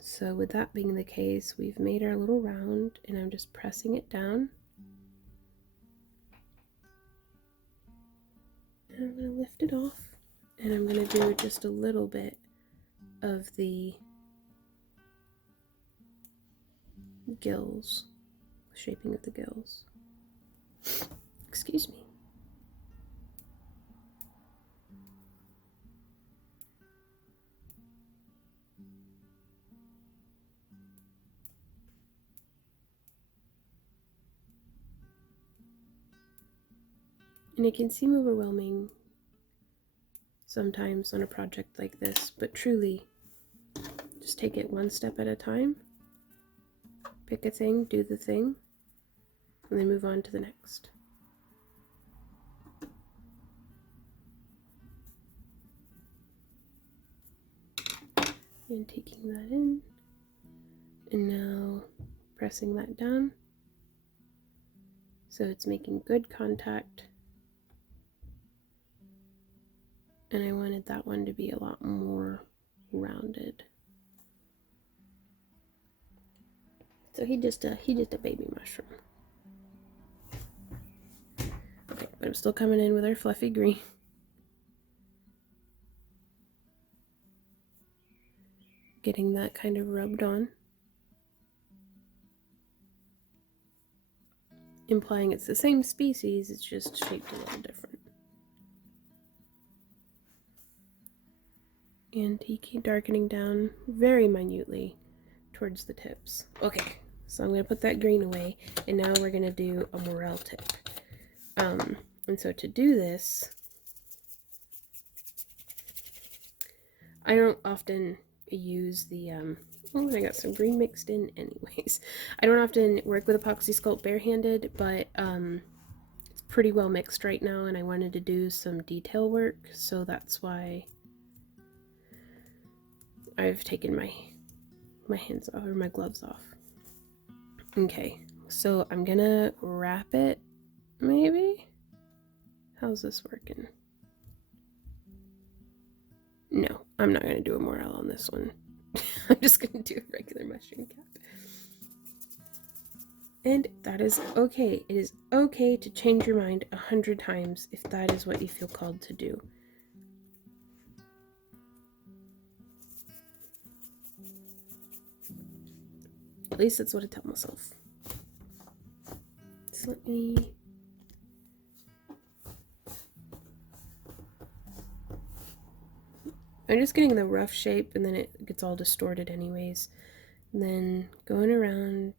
So with that being the case, we've made our little round and I'm just pressing it down. And I'm going to lift it off and I'm going to do just a little bit of the gills, the shaping of the gills. Excuse me. And it can seem overwhelming sometimes on a project like this, but truly, just take it one step at a time. Pick a thing, do the thing, and then move on to the next. And taking that in, and now pressing that down so it's making good contact. And I wanted that one to be a lot more rounded. So he just a baby mushroom. Okay, but I'm still coming in with our fluffy green. Getting that kind of rubbed on. Implying it's the same species, it's just shaped a little different. And he keep darkening down very minutely towards the tips. Okay, so I'm going to put that green away, and now we're going to do a morel tip. And so to do this, I don't often use the, oh, I got some green mixed in anyways. I don't often work with epoxy sculpt barehanded, but it's pretty well mixed right now, and I wanted to do some detail work, so that's why I've taken my hands off, or my gloves off. Okay, so I'm gonna wrap it, maybe? How's this working? No, I'm not gonna do a morel on this one. I'm just gonna do a regular mushroom cap. And that is okay. It is okay to change your mind 100 times if that is what you feel called to do. At least that's what I tell myself. So let me... I'm just getting the rough shape and then it gets all distorted anyways. And then going around,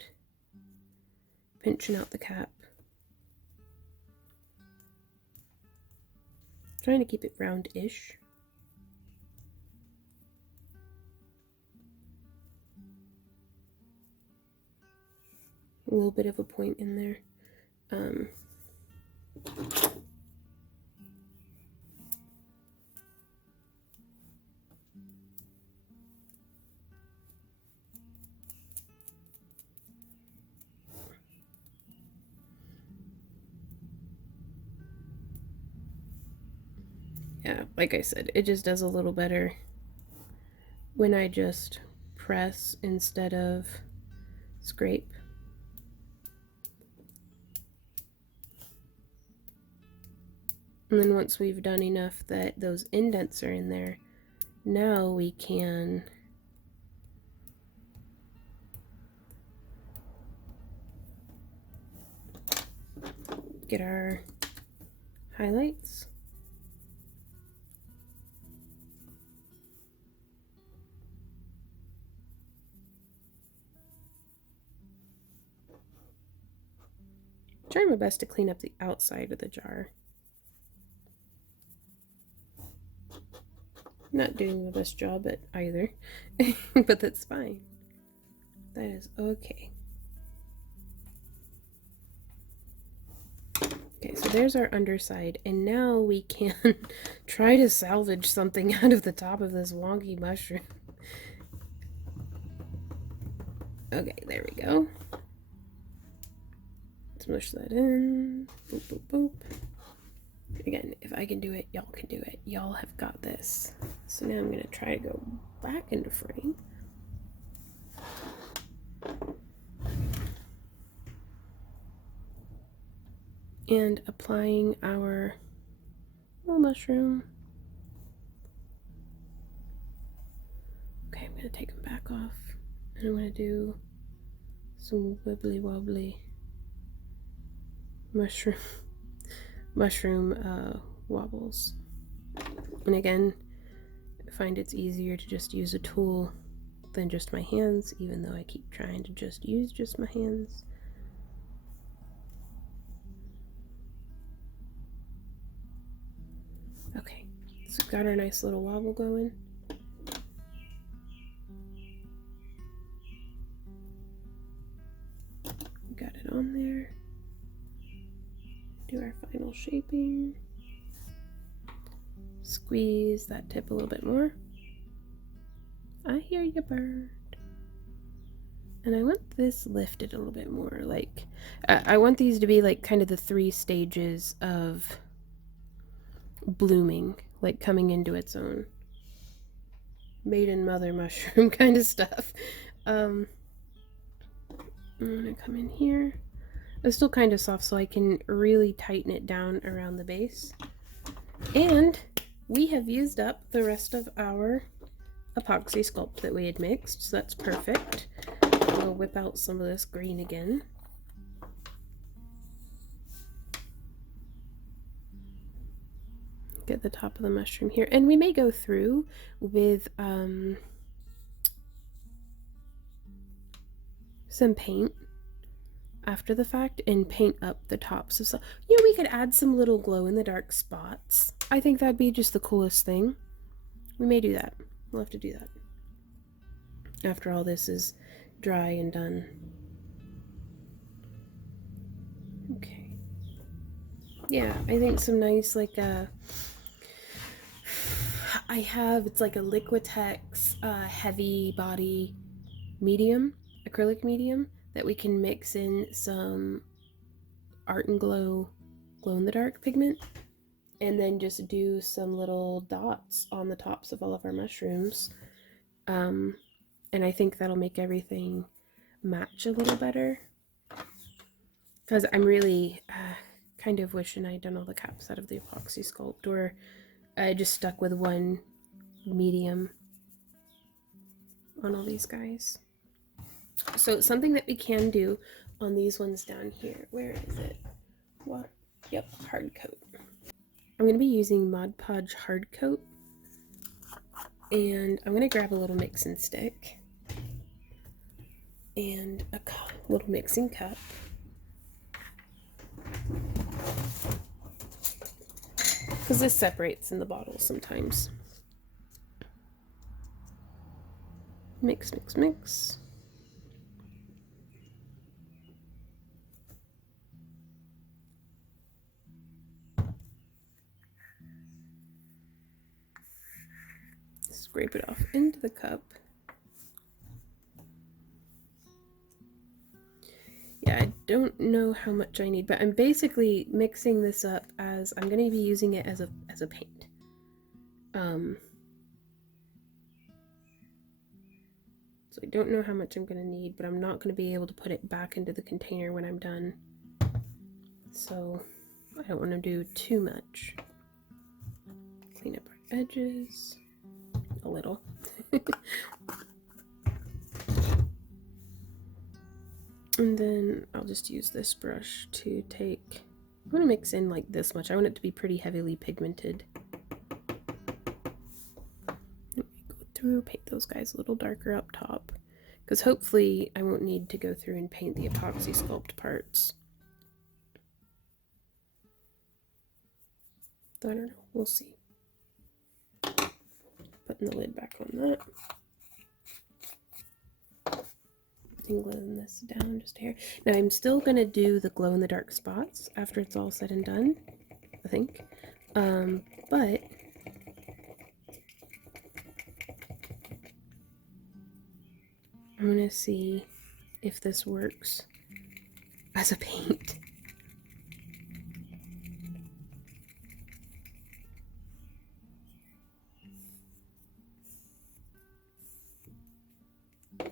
pinching out the cap. Trying to keep it round-ish. A little bit of a point in there. Yeah, like I said, it just does a little better when I just press instead of scrape. And then once we've done enough that those indents are in there, now we can get our highlights. trying my best to clean up the outside of the jar. Not doing the best job at either, but that's fine. That is okay. Okay, so there's our underside, and now we can try to salvage something out of the top of this wonky mushroom. Okay, there we go. Smush that in. Boop, boop, boop. Again, if I can do it, y'all can do it. Y'all have got this. So now I'm going to try to go back into frame. And applying our little mushroom. Okay, I'm going to take them back off. And I'm going to do some wibbly wobbly mushroom wobbles. And again, I find it's easier to just use a tool than just my hands, even though I keep trying to just use just my hands. Okay, so we've got our nice little wobble going. Got it on there. Do our final shaping. Squeeze that tip a little bit more. I hear you, bird. And I want this lifted a little bit more. Like, I want these to be like kind of the 3 stages of blooming, like coming into its own. Maiden mother mushroom kind of stuff. I'm gonna come in here. It's still kind of soft, so I can really tighten it down around the base. And we have used up the rest of our epoxy sculpt that we had mixed, so that's perfect. We'll whip out some of this green again. Get the top of the mushroom here, and we may go through with some paint after the fact and paint up the tops of some. You know, we could add some little glow in the dark spots. I think that'd be just the coolest thing. We may do that. We'll have to do that after all this is dry and done. Okay. Yeah, I think some nice, like, it's like a Liquitex heavy body medium, acrylic medium, that we can mix in some Art and Glow glow-in-the-dark pigment, and then just do some little dots on the tops of all of our mushrooms. And I think that'll make everything match a little better. Because I'm really kind of wishing I'd done all the caps out of the epoxy sculpt, or I just stuck with one medium on all these guys. So something that we can do on these ones down here, where is it? What? Yep, hard coat. I'm going to be using Mod Podge hard coat, and I'm going to grab a little mixing stick and a little mixing cup. Because this separates in the bottle sometimes. Mix, mix, mix. Scrape it off into the cup. Yeah, I don't know how much I need, but I'm basically mixing this up as I'm going to be using it as a paint. So I don't know how much I'm going to need, but I'm not going to be able to put it back into the container when I'm done. So I don't want to do too much. Clean up our edges a little. And then I'll just use this brush to take, I'm going to mix in like this much. I want it to be pretty heavily pigmented. Go through, paint those guys a little darker up top, because hopefully I won't need to go through and paint the epoxy sculpt parts. I don't know. We'll see. Putting the lid back on that. And gluing this down just here. Now I'm still going to do the glow in the dark spots after it's all said and done, I think. But I'm going to see if this works as a paint.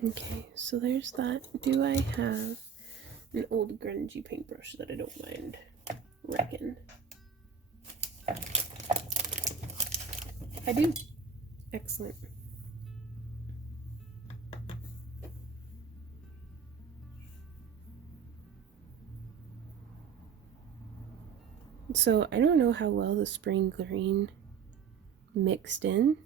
Okay, so there's that. Do I have an old grungy paintbrush that I don't mind wrecking? I do. Excellent. So I don't know how well the spring green mixed in.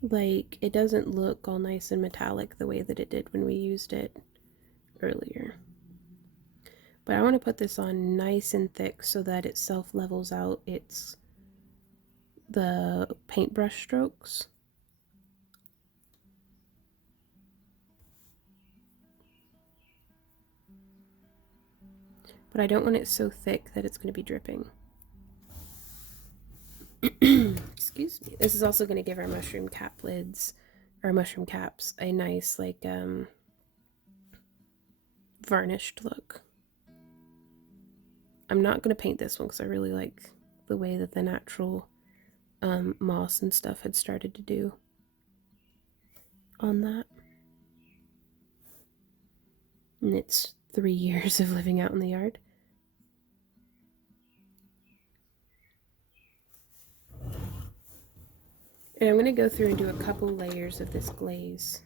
Like, it doesn't look all nice and metallic the way that it did when we used it earlier. But I want to put this on nice and thick so that it self-levels out the paintbrush strokes. But I don't want it so thick that it's going to be dripping. Excuse me. This is also going to give our mushroom cap lids, our mushroom caps, a nice, like, varnished look. I'm not going to paint this one because I really like the way that the natural moss and stuff had started to do on that. And it's 3 years of living out in the yard. And I'm going to go through and do a couple layers of this glaze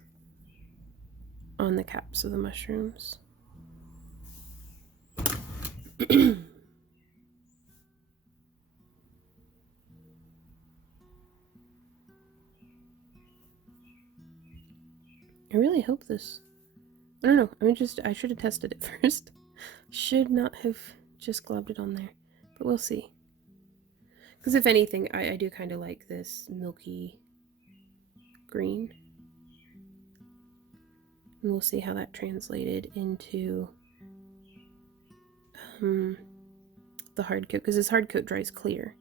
on the caps of the mushrooms. I really hope this. I don't know. I should have tested it first. Should not have just globbed it on there. But we'll see. Because if anything, I do kind of like this milky green. And we'll see how that translated into the hard coat. Because this hard coat dries clear.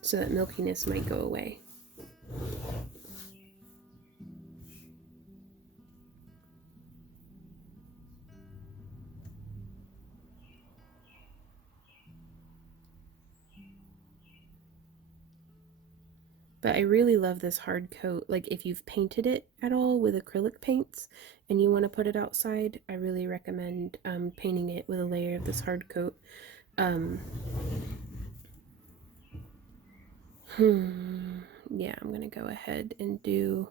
So that milkiness might go away. But I really love this hard coat. Like, if you've painted it at all with acrylic paints and you want to put it outside, I really recommend painting it with a layer of this hard coat. Yeah, I'm going to go ahead and do,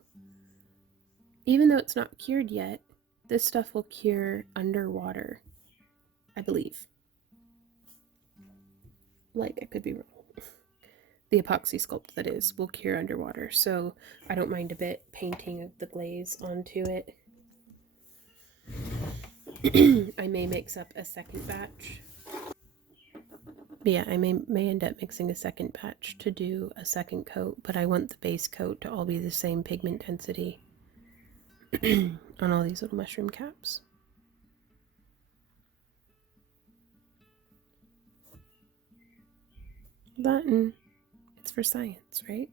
even though it's not cured yet, this stuff will cure underwater, I believe. Like, I could be wrong. The epoxy sculpt, that is, will cure underwater, so I don't mind a bit painting the glaze onto it. I may mix up a second batch. But yeah, I may end up mixing a second batch to do a second coat, but I want the base coat to all be the same pigment density on all these little mushroom caps. Button. It's for science, right?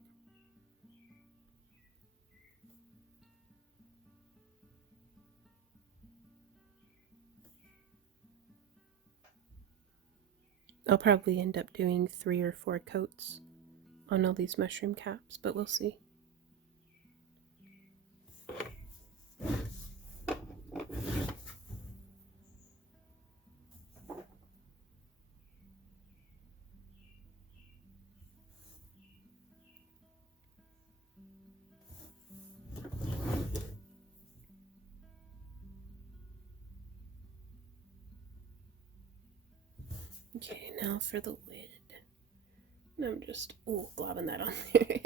I'll probably end up doing 3 or 4 coats on all these mushroom caps, but we'll see. Okay, now for the lid. And I'm just globbing that on there.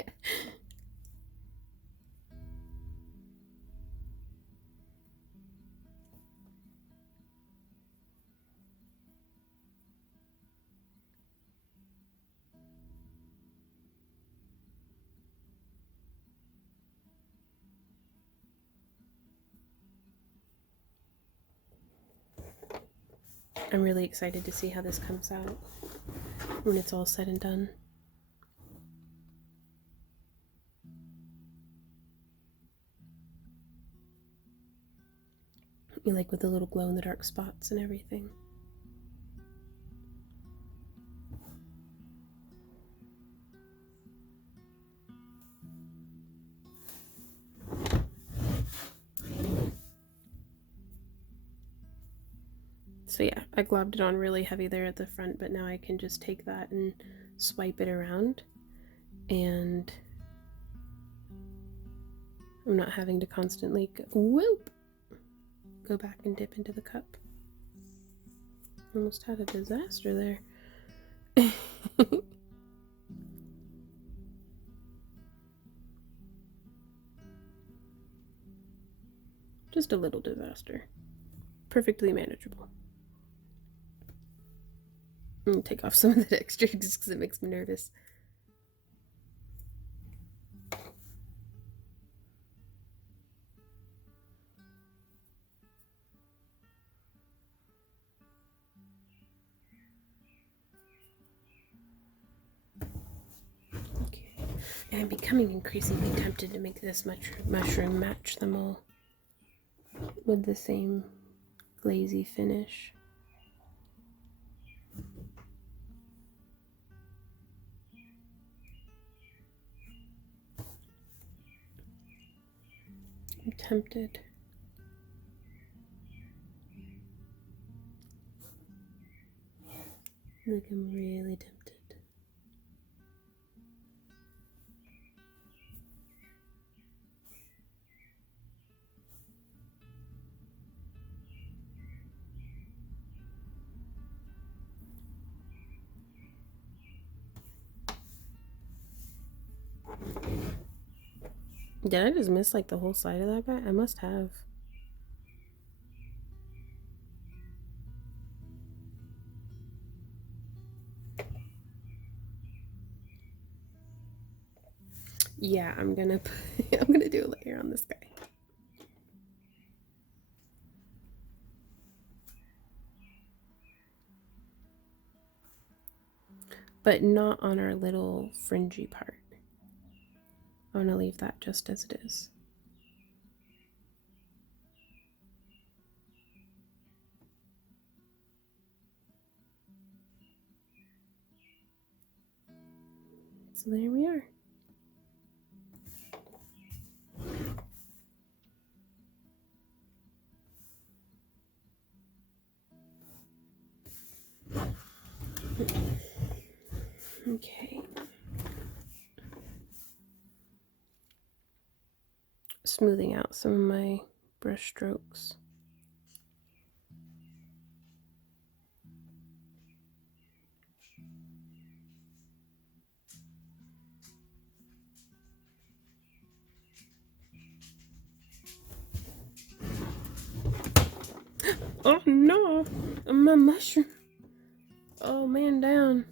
I'm really excited to see how this comes out when it's all said and done. You like with the little glow in the dark spots and everything. So yeah, I globbed it on really heavy there at the front, but now I can just take that and swipe it around, and I'm not having to constantly go back and dip into the cup. Almost had a disaster there. Just a little disaster. Perfectly manageable. I'm gonna take off some of the texture just because it makes me nervous. Okay. And I'm becoming increasingly tempted to make this mushroom match them all with the same glazy finish. I'm tempted. Like, I'm really tempted. Did I just miss like the whole side of that guy? I must have. Yeah, I'm gonna do a layer on this guy. But not on our little fringy part. I want to leave that just as it is. So there we are. Okay. Smoothing out some of my brush strokes. Oh no! My mushroom! Oh man, down.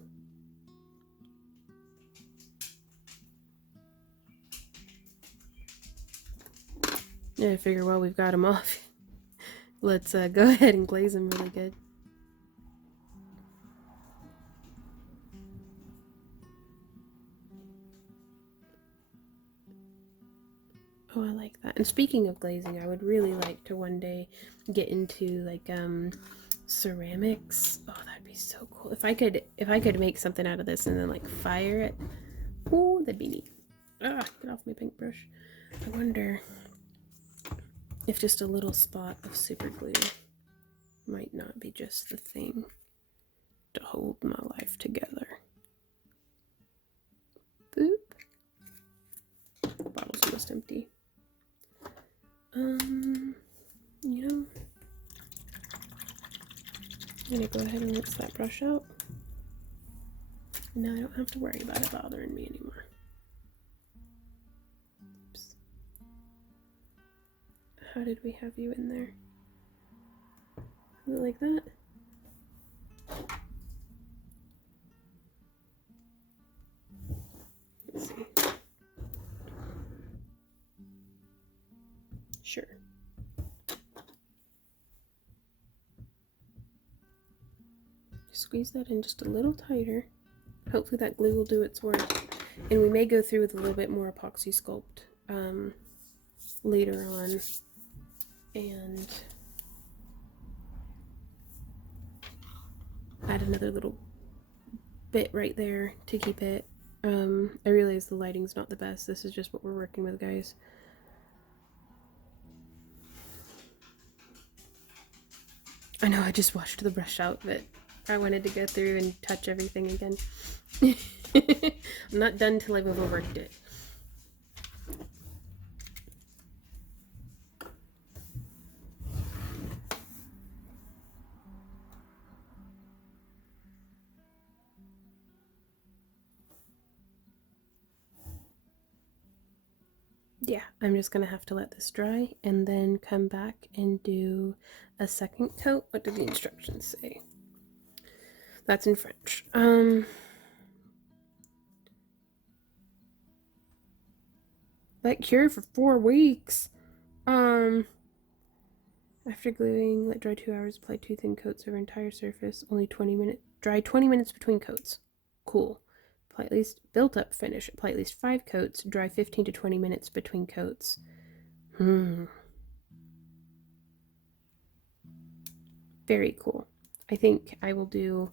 Yeah, I figure while we've got them off, let's go ahead and glaze them really good. Oh, I like that. And speaking of glazing, I would really like to one day get into like ceramics. Oh, that'd be so cool. If I could make something out of this and then like fire it. Oh, that'd be neat. Ah, get off my paintbrush. I wonder if just a little spot of super glue might not be just the thing to hold my life together. Boop. The bottle's almost empty. You know, I'm gonna go ahead and rinse that brush out. And now I don't have to worry about it bothering me anymore. Oops. How did we have you in there? Is it like that? Let's see. Sure. squeeze that in just a little tighter. Hopefully that glue will do its work. And we may go through with a little bit more epoxy sculpt later on. And add another little bit right there to keep it. I realize the lighting's not the best. This is just what we're working with, guys. I know I just washed the brush out, but I wanted to go through and touch everything again. I'm not done till I've overworked it. Yeah, I'm just gonna have to let this dry and then come back and do a second coat. What do the instructions say? That's in French. Let cure for 4 weeks. After gluing, let dry 2 hours, apply 2 thin coats over entire surface, only 20 minutes, dry 20 minutes between coats. Cool. Apply at least, built up finish, apply at least 5 coats, dry 15 to 20 minutes between coats. Very cool. I think I will do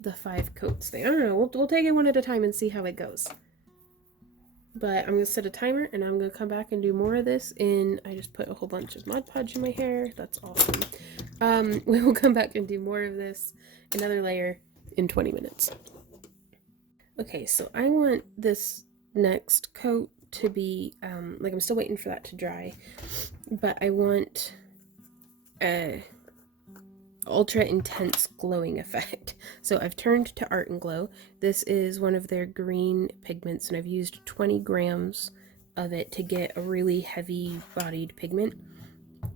the 5 coats thing. I don't know, we'll take it one at a time and see how it goes. But I'm going to set a timer and I'm going to come back and do more of this I just put a whole bunch of Mod Podge in my hair. That's awesome. We will come back and do more of this, another layer, in 20 minutes. Okay, so I want this next coat to be, like I'm still waiting for that to dry, but I want a ultra intense glowing effect. So I've turned to Art and Glow. This is one of their green pigments, and I've used 20 grams of it to get a really heavy bodied pigment.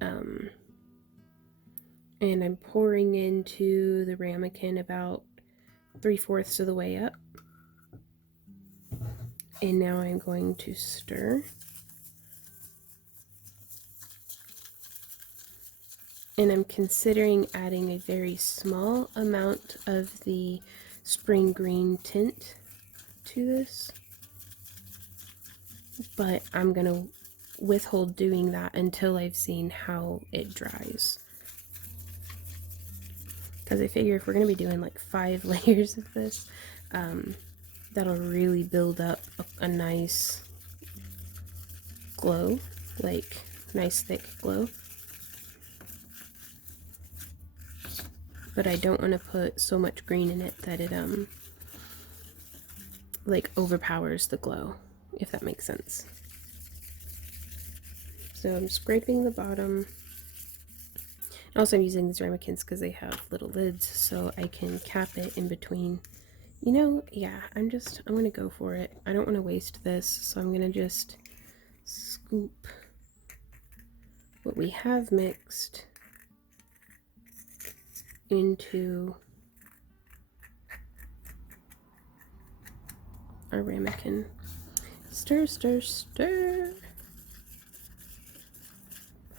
And I'm pouring into the ramekin about 3/4 of the way up. And now I'm going to stir. And I'm considering adding a very small amount of the spring green tint to this, but I'm gonna withhold doing that until I've seen how it dries, because I figure if we're gonna be doing like 5 layers of this, that'll really build up a nice glow, like nice thick glow. But I don't want to put so much green in it that it like overpowers the glow, if that makes sense. So I'm scraping the bottom. Also, I'm using these ramekins because they have little lids, so I can cap it in between. You know, yeah, I'm gonna go for it. I don't want to waste this, so I'm gonna just scoop what we have mixed into our ramekin. Stir, stir, stir.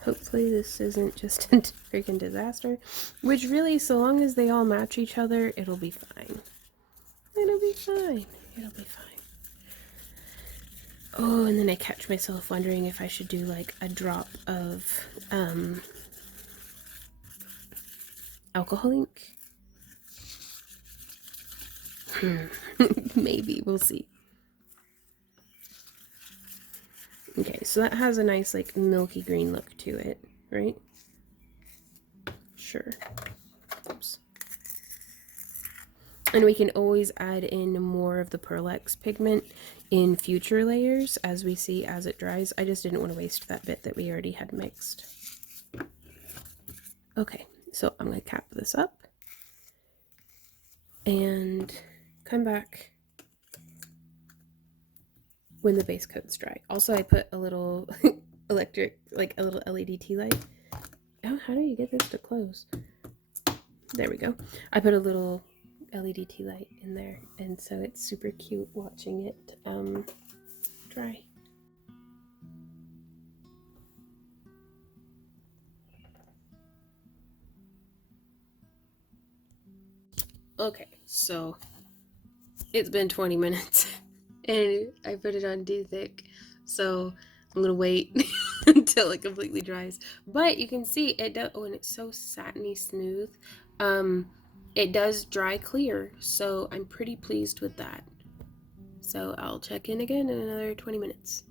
Hopefully this isn't just a freaking disaster, which really, so long as they all match each other, it'll be fine. It'll be fine. It'll be fine. Oh, and then I catch myself wondering if I should do like a drop of alcohol ink. Maybe, we'll see. Okay, so that has a nice like milky green look to it, right? Sure. Oops. And we can always add in more of the Pearl X pigment in future layers as we see as it dries. I just didn't want to waste that bit that we already had mixed. Okay, so I'm going to cap this up and come back when the base coat's dry. Also, I put a little electric, like a little LED tea light. Oh, how do you get this to close? There we go. I put a little LED tea light in there, and so it's super cute watching it dry. Okay, so it's been 20 minutes and I put it on too thick, so I'm gonna wait until it completely dries. But you can see it does. Oh, and it's so satiny smooth. It does dry clear, so I'm pretty pleased with that. So I'll check in again in another 20 minutes.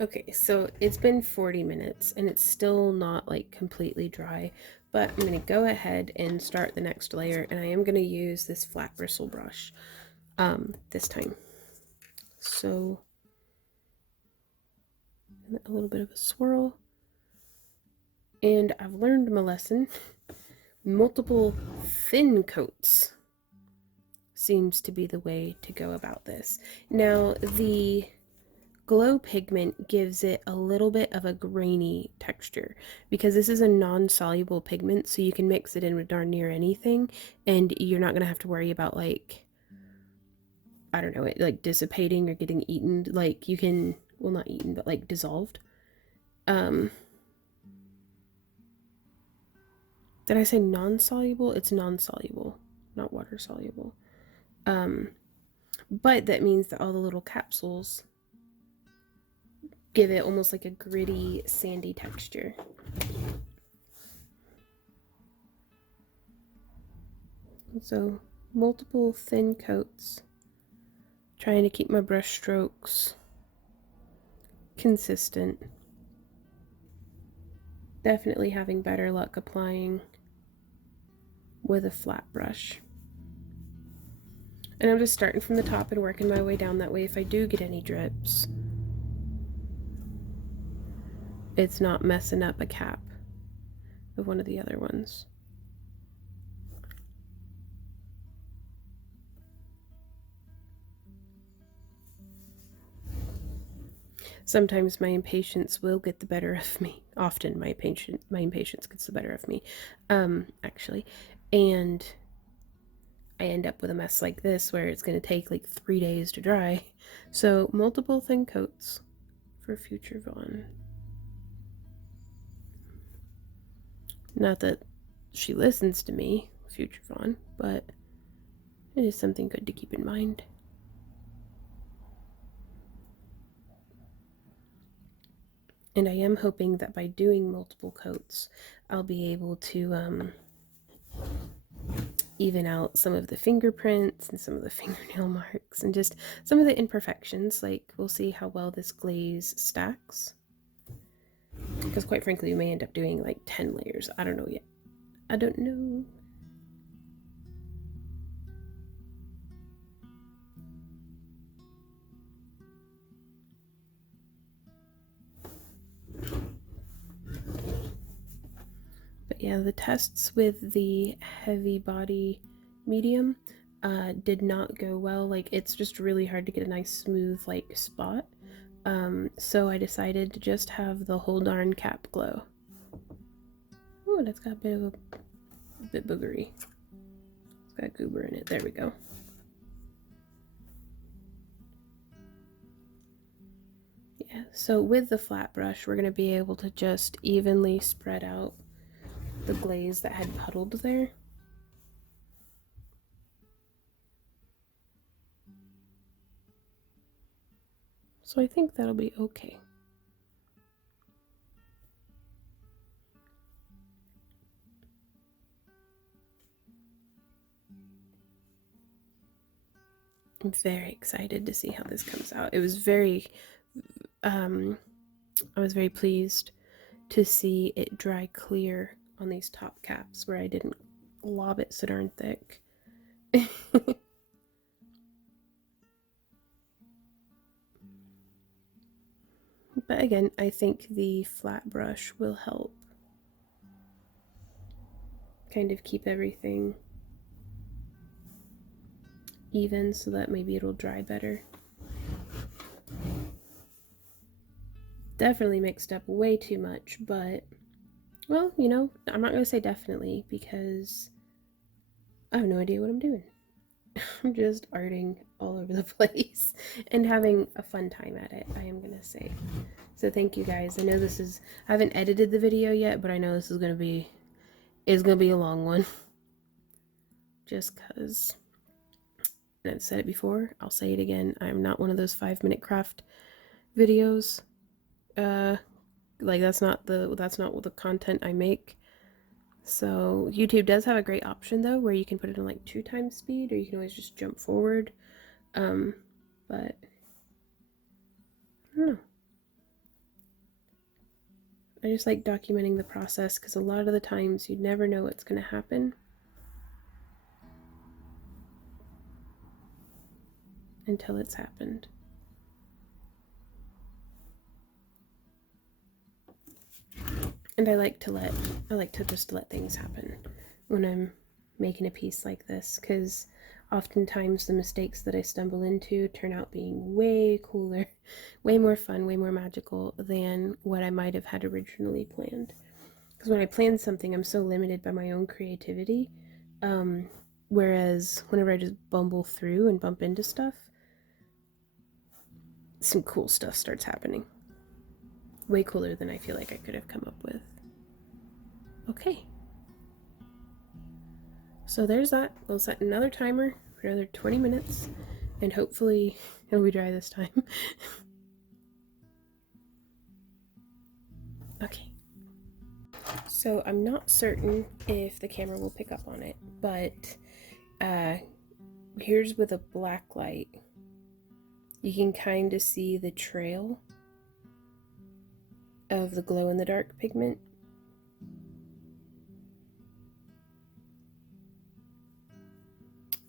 Okay, so it's been 40 minutes and it's still not like completely dry, but I'm going to go ahead and start the next layer, and I am going to use this flat bristle brush this time. So a little bit of a swirl, and I've learned my lesson. Multiple thin coats seems to be the way to go about this. Now the glow pigment gives it a little bit of a grainy texture because this is a non-soluble pigment, so you can mix it in with darn near anything and you're not going to have to worry about, like, I don't know, it like dissipating or getting eaten. Like, you can, well, not eaten, but like dissolved. Did I say non-soluble? It's non-soluble, not water soluble. But that means that all the little capsules give it almost like a gritty, sandy texture. So multiple thin coats, trying to keep my brush strokes consistent. Definitely having better luck applying with a flat brush. And I'm just starting from the top and working my way down. That way, if I do get any drips, it's not messing up a cap of one of the other ones. Sometimes my impatience will get the better of me. Often my impatience gets the better of me, actually. And I end up with a mess like this where it's going to take like 3 days to dry. So multiple thin coats for future Vaughn. Not that she listens to me, future Vaughn, but it is something good to keep in mind. And I am hoping that by doing multiple coats, I'll be able to even out some of the fingerprints and some of the fingernail marks and just some of the imperfections. Like, we'll see how well this glaze stacks. Because quite frankly, we may end up doing like 10 layers. I don't know yet. I don't know. But yeah, the tests with the heavy body medium did not go well. Like, it's just really hard to get a nice smooth like spot. So I decided to just have the whole darn cap glow. Oh, that's got a bit boogery. It's got goober in it. There we go. Yeah, so with the flat brush, we're going to be able to just evenly spread out the glaze that had puddled there. So I think that'll be okay. I'm very excited to see how this comes out. It was very, I was very pleased to see it dry clear on these top caps where I didn't lob it so darn thick. But again, I think the flat brush will help kind of keep everything even so that maybe it'll dry better. Definitely mixed up way too much, but, well, you know, I'm not going to say definitely because I have no idea what I'm doing. I'm just arting all over the place and having a fun time at it, I am going to say. So thank you guys. I know this is, I haven't edited the video yet, but I know this is going to be a long one. Just because and I've said it before, I'll say it again, I'm not one of those 5-minute craft videos. Like that's not what the content I make. So YouTube does have a great option though, where you can put it in like 2x speed, or you can always just jump forward. But I don't know. I just like documenting the process because a lot of the times you never know what's going to happen until it's happened. And I like to just let things happen when I'm making a piece like this, because oftentimes the mistakes that I stumble into turn out being way cooler, way more fun, way more magical than what I might have had originally planned. Because when I plan something, I'm so limited by my own creativity. Whereas whenever I just bumble through and bump into stuff, some cool stuff starts happening. Way cooler than I feel like I could have come up with. Okay. So there's that. We'll set another timer for another 20 minutes, and hopefully it'll be dry this time. Okay. So I'm not certain if the camera will pick up on it, but here's with a black light. You can kind of see the trail of the glow-in-the-dark pigment.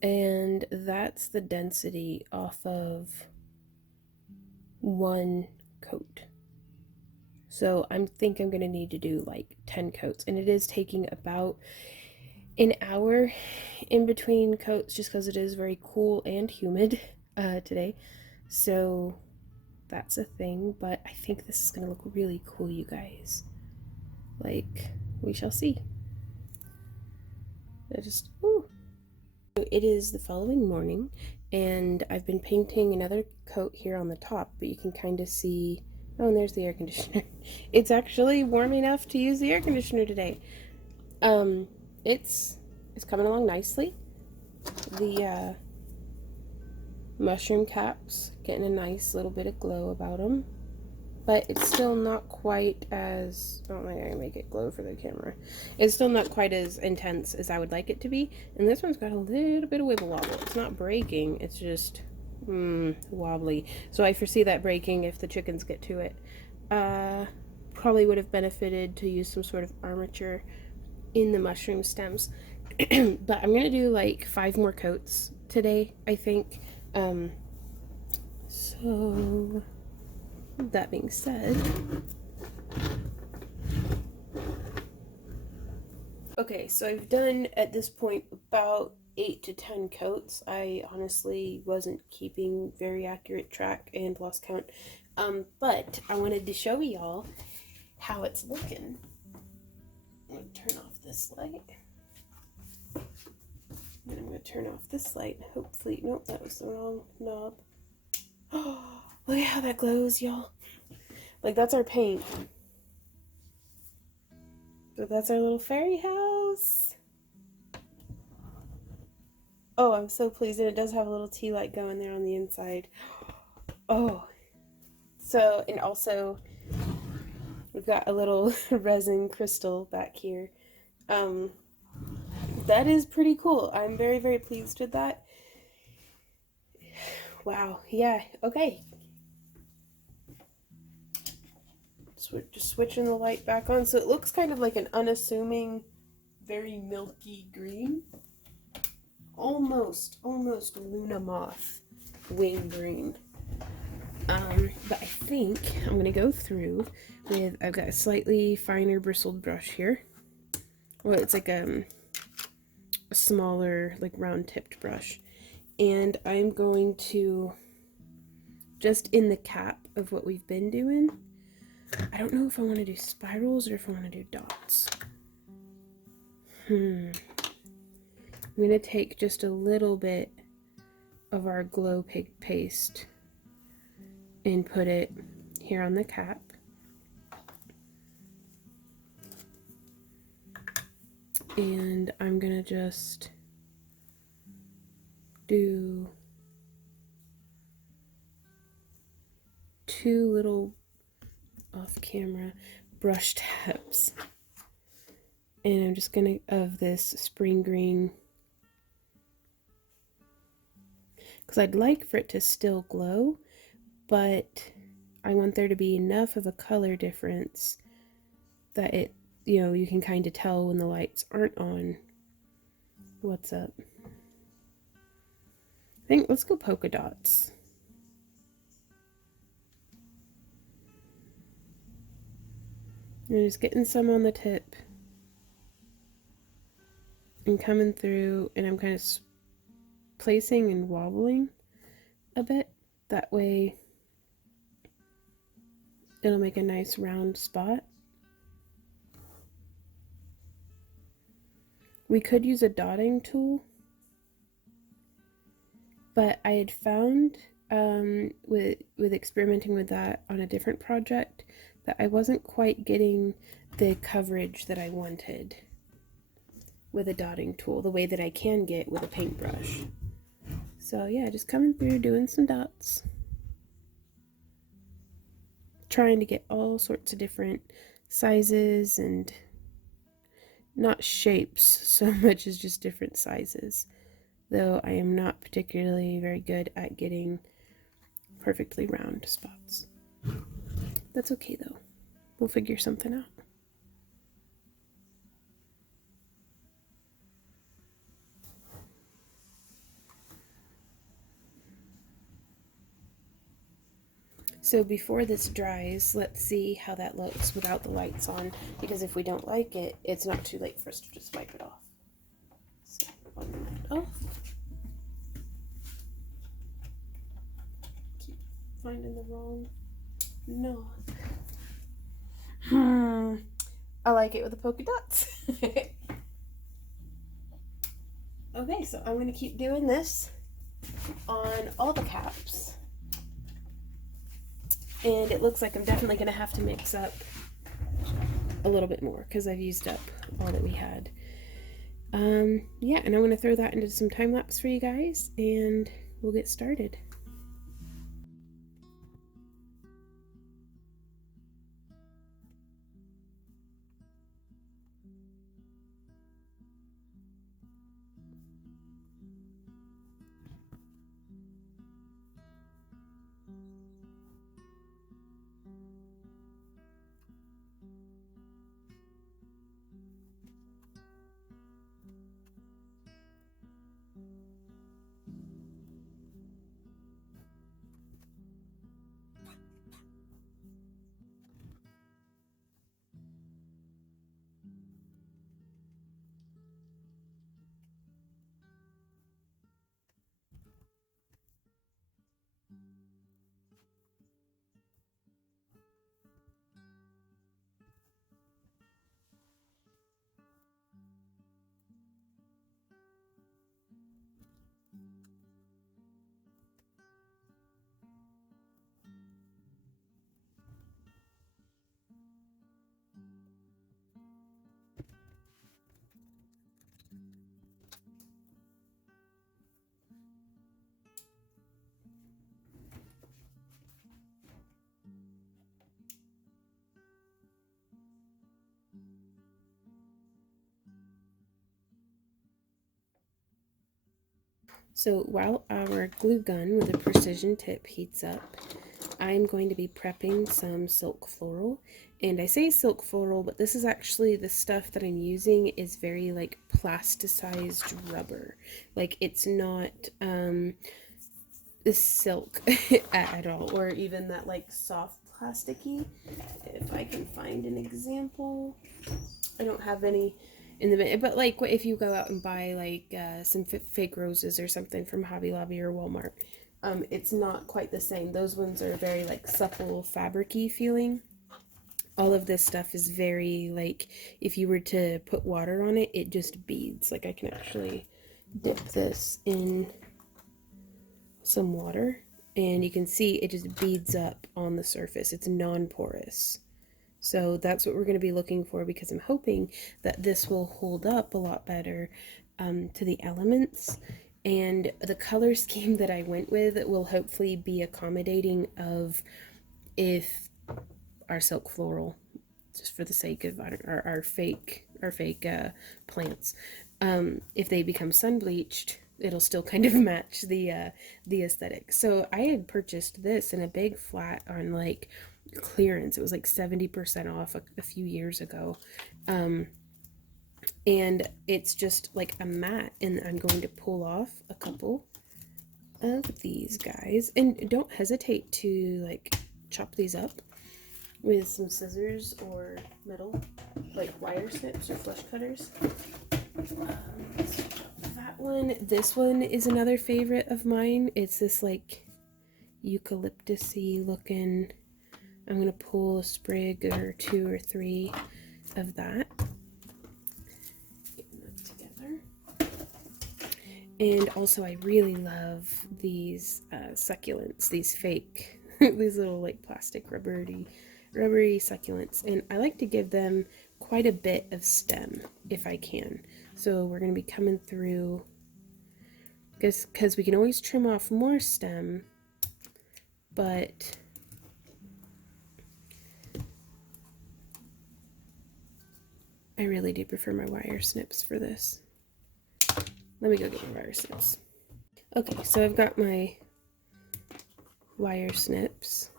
And that's the density off of one coat. So I think I'm going to need to do like 10 coats. And it is taking about an hour in between coats just because it is very cool and humid today. So that's a thing. But I think this is going to look really cool, you guys. Like, we shall see. Ooh. It is the following morning, and I've been painting another coat here on the top, but you can kind of see, oh, and there's the air conditioner. It's actually warm enough to use the air conditioner today. It's coming along nicely. The mushroom caps getting a nice little bit of glow about them. But it's still not quite as, I don't think I can make it glow for the camera. It's still not quite as intense as I would like it to be. And this one's got a little bit of wibble wobble. It's not breaking, it's just wobbly. So I foresee that breaking if the chickens get to it. Probably would have benefited to use some sort of armature in the mushroom stems. But I'm going to do like 5 more coats today, I think. So that being said, okay, so I've done at this point about 8 to 10 coats. I honestly wasn't keeping very accurate track and lost count, but I wanted to show y'all how it's looking. I'm going to turn off this light, and I'm going to turn off this light. Hopefully, nope, that was the wrong knob. Oh, look at how that glows, y'all. Like, that's our paint. So that's our little fairy house. Oh, I'm so pleased. And it does have a little tea light going there on the inside. Oh. So, and also, we've got a little resin crystal back here. That is pretty cool. I'm very, very pleased with that. Wow. Yeah. Okay. Just switching the light back on. So it looks kind of like an unassuming, very milky green. Almost Luna moth wing green. But I think I'm gonna go through with, I've got a slightly finer bristled brush here. Well, it's like a smaller, like round tipped brush. And I'm going to, just in the cap of what we've been doing, I don't know if I want to do spirals or if I want to do dots. I'm going to take just a little bit of our glow pig paste and put it here on the cap. And I'm going to just do two little off-camera brush tabs. And I'm just gonna, of this spring green, because I'd like for it to still glow, but I want there to be enough of a color difference that it, you can kind of tell when the lights aren't on what's up. I think let's go polka dots. I'm just getting some on the tip and coming through, and I'm kind of placing and wobbling a bit. That way it'll make a nice round spot. We could use a dotting tool, but I had found with experimenting with that on a different project that I wasn't quite getting the coverage that I wanted with a dotting tool, the way that I can get with a paintbrush. So yeah, just coming through, doing some dots, trying to get all sorts of different sizes and not shapes so much as just different sizes, though I am not particularly very good at getting perfectly round spots. That's okay though, we'll figure something out. So before this dries, let's see how that looks without the lights on, because if we don't like it, it's not too late for us to just wipe it off. So, off. Keep finding the wrong knot. I like it with the polka dots. Okay, so I'm going to keep doing this on all the caps. And it looks like I'm definitely going to have to mix up a little bit more because I've used up all that we had. Yeah, and I'm going to throw that into some time lapse for you guys, and we'll get started. So while our glue gun with a precision tip heats up, I'm going to be prepping some silk floral. And I say silk floral, but this is actually the stuff that I'm using is very like plasticized rubber. Like it's not silk at all, or even that like soft plasticky. If I can find an example, I don't have any in the minute, but like if you go out and buy like some fake roses or something from Hobby Lobby or Walmart, it's not quite the same. Those ones are very like supple, fabricy feeling. All of this stuff is very like, if you were to put water on it, it just beads. Like I can actually dip this in some water and you can see it just beads up on the surface. It's non-porous. So that's what we're going to be looking for, because I'm hoping that this will hold up a lot better to the elements. And the color scheme that I went with will hopefully be accommodating of if our silk floral, just for the sake of our fake plants, if they become sun bleached, it'll still kind of match the aesthetic. So I had purchased this in a big flat on like clearance. It was like 70% off a few years ago. And it's just like a mat, and I'm going to pull off a couple of these guys, and don't hesitate to like chop these up with some scissors or metal like wire snips or flush cutters. Let's chop that one. This one is another favorite of mine. It's this like eucalyptus-y looking. I'm gonna pull a sprig or 2 or 3 of that. Getting that together. And also I really love these succulents, these fake, these little like plastic rubbery succulents. And I like to give them quite a bit of stem if I can. So we're going to be coming through, because we can always trim off more stem, but I really do prefer my wire snips for this. Let me go get my wire snips. Okay, so I've got my wire snips,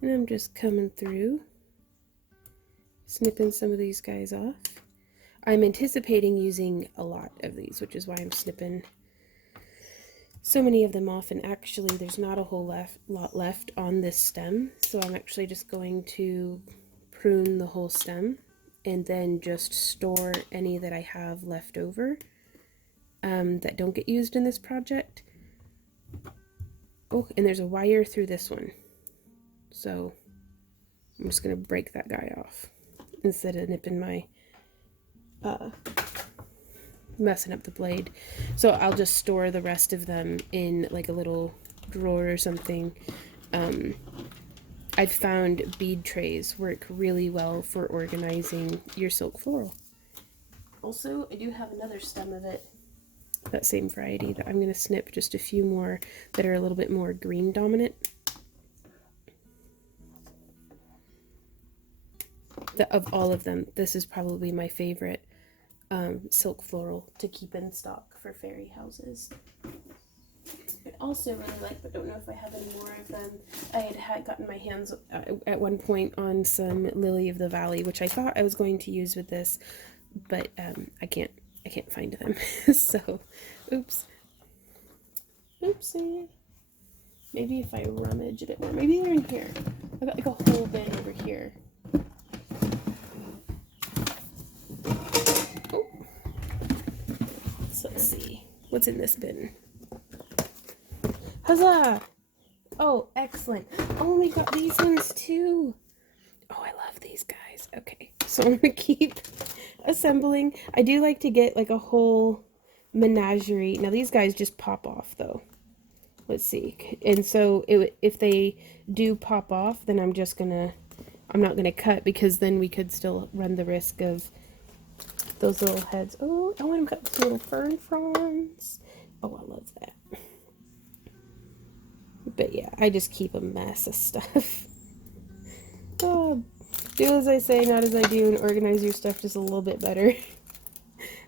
and I'm just coming through, snipping some of these guys off. I'm anticipating using a lot of these, which is why I'm snipping so many of them off, and actually there's not a whole lot left on this stem, so I'm actually just going to prune the whole stem and then just store any that I have left over that don't get used in this project. Oh, and there's a wire through this one, so I'm just gonna break that guy off instead of nipping my messing up the blade. So I'll just store the rest of them in like a little drawer or something. I've found bead trays work really well for organizing your silk floral. Also, I do have another stem of it, that same variety, that I'm going to snip just a few more that are a little bit more green dominant. Of all of them, this is probably my favorite silk floral to keep in stock for fairy houses. I also really like, but don't know if I have any more of them, I had gotten my hands at one point on some Lily of the Valley, which I thought I was going to use with this, but I can't find them. So, oops. Oopsie. Maybe if I rummage a bit more. Maybe they're in here. I've got like a whole bin over here. Oh. So let's see. What's in this bin? Huzzah! Oh, excellent. Oh, we got these ones too. Oh, I love these guys. Okay, so I'm gonna keep assembling. I do like to get like a whole menagerie. Now these guys just pop off though. Let's see. And so if they do pop off, then I'm not gonna cut, because then we could still run the risk of those little heads. Oh, I want to cut the little fern fronds. Oh, I love that. But yeah, I just keep a mess of stuff. Oh, do as I say, not as I do, and organize your stuff just a little bit better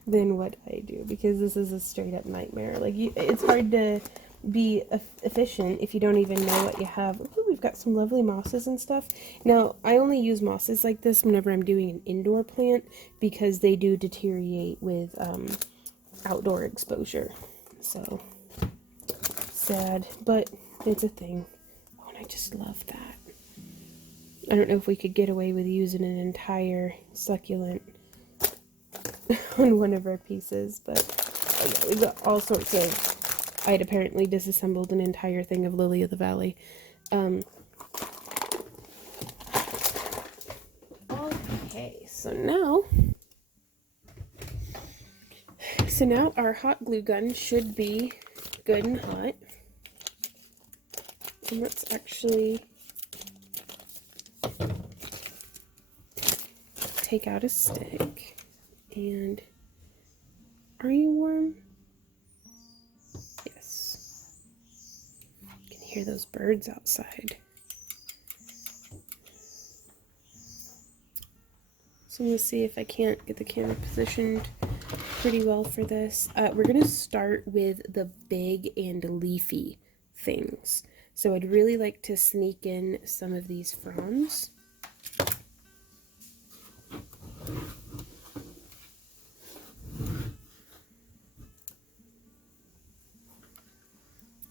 than what I do, because this is a straight up nightmare. Like, it's hard to be efficient if you don't even know what you have. Ooh, we've got some lovely mosses and stuff. Now, I only use mosses like this whenever I'm doing an indoor plant, because they do deteriorate with outdoor exposure. So, sad, but it's a thing. Oh, and I just love that. I don't know if we could get away with using an entire succulent on one of our pieces, but oh yeah, we've got all sorts of... I had apparently disassembled an entire thing of Lily of the Valley. Okay, so now our hot glue gun should be good and hot. And let's actually take out a stick. And are you warm? Yes. You can hear those birds outside. So I'm going to see if I can't get the camera positioned pretty well for this. We're going to start with the big and leafy things. So I'd really like to sneak in some of these fronds.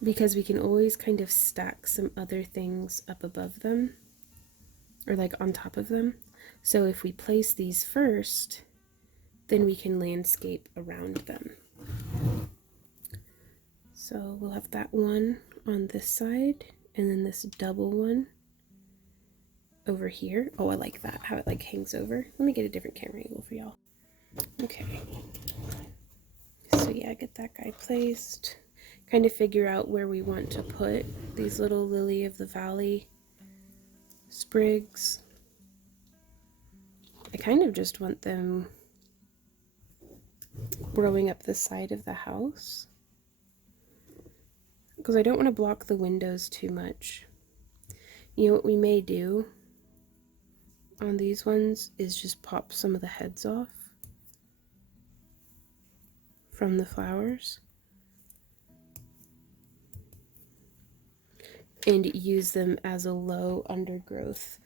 Because we can always kind of stack some other things up above them, or like on top of them. So if we place these first, then we can landscape around them. So we'll have that one on this side, and then this double one over here. Oh, I like that, how it like hangs over. Let me get a different camera angle for y'all. Okay. So yeah, get that guy placed. Kind of figure out where we want to put these little lily of the valley sprigs. I kind of just want them growing up the side of the house, because I don't want to block the windows too much. You know what we may do on these ones is just pop some of the heads off from the flowers and use them as a low undergrowth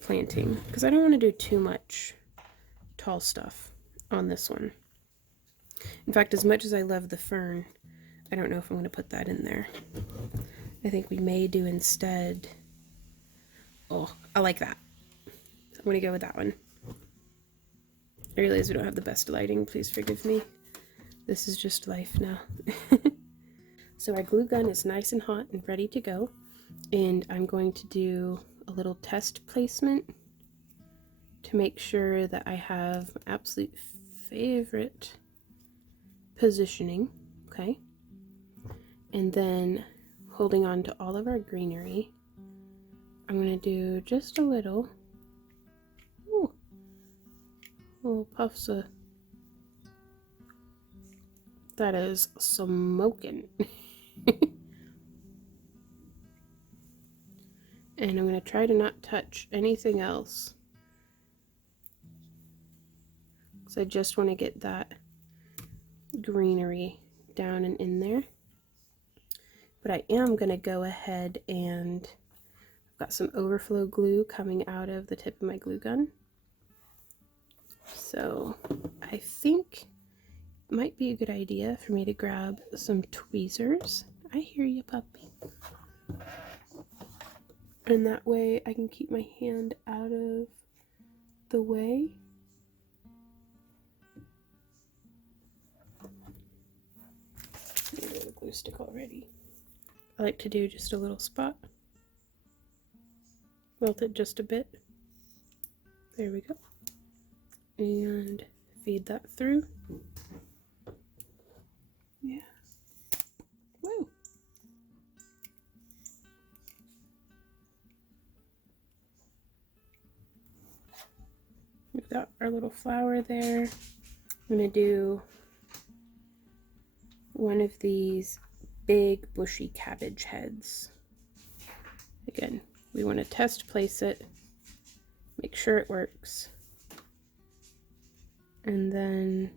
planting, because I don't want to do too much tall stuff on this one. In fact, as much as I love the fern, I don't know if I'm going to put that in there. I think we may do instead. Oh, I like that. I'm going to go with that one. I realize we don't have the best lighting. Please forgive me. This is just life now. So our glue gun is nice and hot and ready to go. And I'm going to do a little test placement to make sure that I have my absolute favorite positioning. Okay. And then holding on to all of our greenery, I'm going to do just a little, little puffs of, that is smoking. And I'm going to try to not touch anything else, because I just want to get that greenery down and in there. But I am going to go ahead and I've got some overflow glue coming out of the tip of my glue gun. So I think it might be a good idea for me to grab some tweezers. I hear you, puppy. And that way I can keep my hand out of the way. There's a glue stick already. I like to do just a little spot. Melt it just a bit. There we go. And feed that through. Yeah. Woo! We've got our little flower there. I'm going to do one of these big bushy cabbage heads. Again, we want to test place it, make sure it works, and then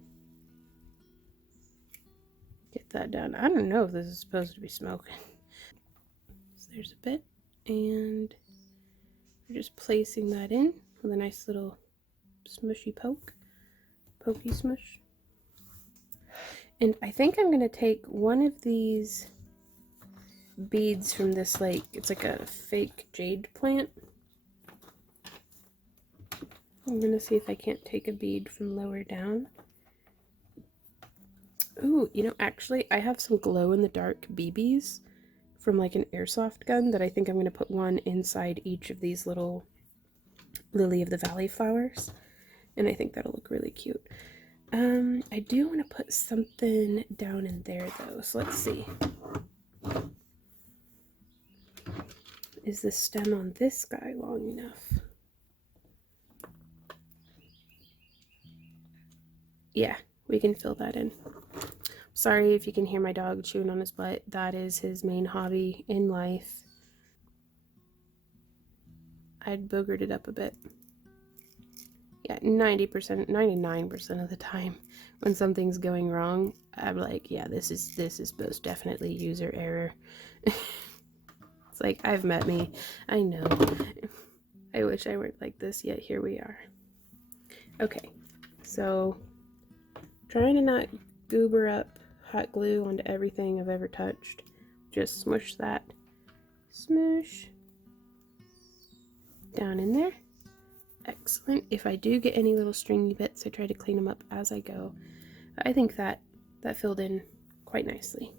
get that done. I don't know if this is supposed to be smoking. So there's a bit, and we're just placing that in with a nice little smushy pokey smush. And I think I'm going to take one of these beads from this, like, it's like a fake jade plant. I'm going to see if I can't take a bead from lower down. Ooh, you know, actually, I have some glow-in-the-dark BBs from like an airsoft gun that I think I'm going to put one inside each of these little lily of the valley flowers. And I think that'll look really cute. I do want to put something down in there though, so let's see. Is the stem on this guy long enough? Yeah, we can fill that in. Sorry if you can hear my dog chewing on his butt. That is his main hobby in life. I'd boogered it up a bit. Yeah, 90%, 99% of the time when something's going wrong, I'm like, yeah, this is most definitely user error. It's like, I've met me. I know. I wish I weren't like this, yet here we are. Okay, so trying to not goober up hot glue onto everything I've ever touched. Just smush that. Smush. Down in there. Excellent. If I do get any little stringy bits, I try to clean them up as I go. But I think that filled in quite nicely.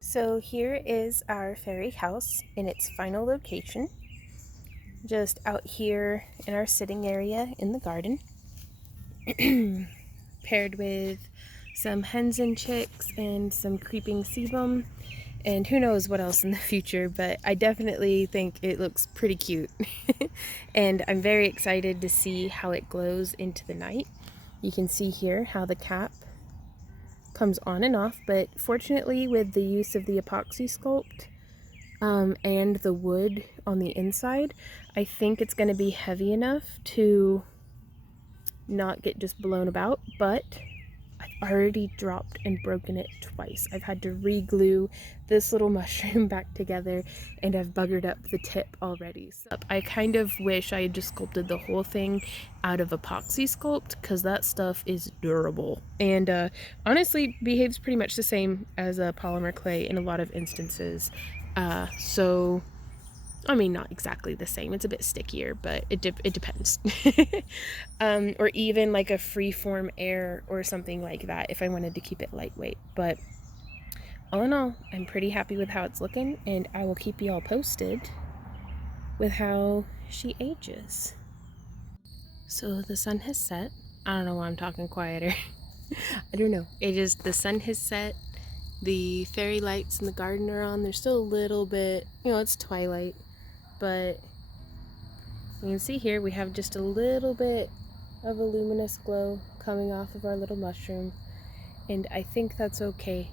So here is our fairy house in its final location, just out here in our sitting area in the garden, paired with some hens and chicks and some creeping sebum, and who knows what else in the future, but I definitely think it looks pretty cute. And I'm very excited to see how it glows into the night. You can see here how the cap comes on and off, but fortunately with the use of the epoxy sculpt and the wood on the inside, I think it's going to be heavy enough to not get just blown about, but I've already dropped and broken it twice. I've had to re-glue this little mushroom back together, and I've buggered up the tip already. So I kind of wish I had just sculpted the whole thing out of epoxy sculpt, because that stuff is durable and honestly behaves pretty much the same as a polymer clay in a lot of instances. So I mean, not exactly the same. It's a bit stickier, but it depends. Or even like a freeform air or something like that if I wanted to keep it lightweight. But all in all, I'm pretty happy with how it's looking, and I will keep you all posted with how she ages. So the sun has set. I don't know why I'm talking quieter. I don't know. It just, the sun has set. The fairy lights in the garden are on. There's still a little bit, it's twilight, but you can see here we have just a little bit of a luminous glow coming off of our little mushroom, and I think that's okay.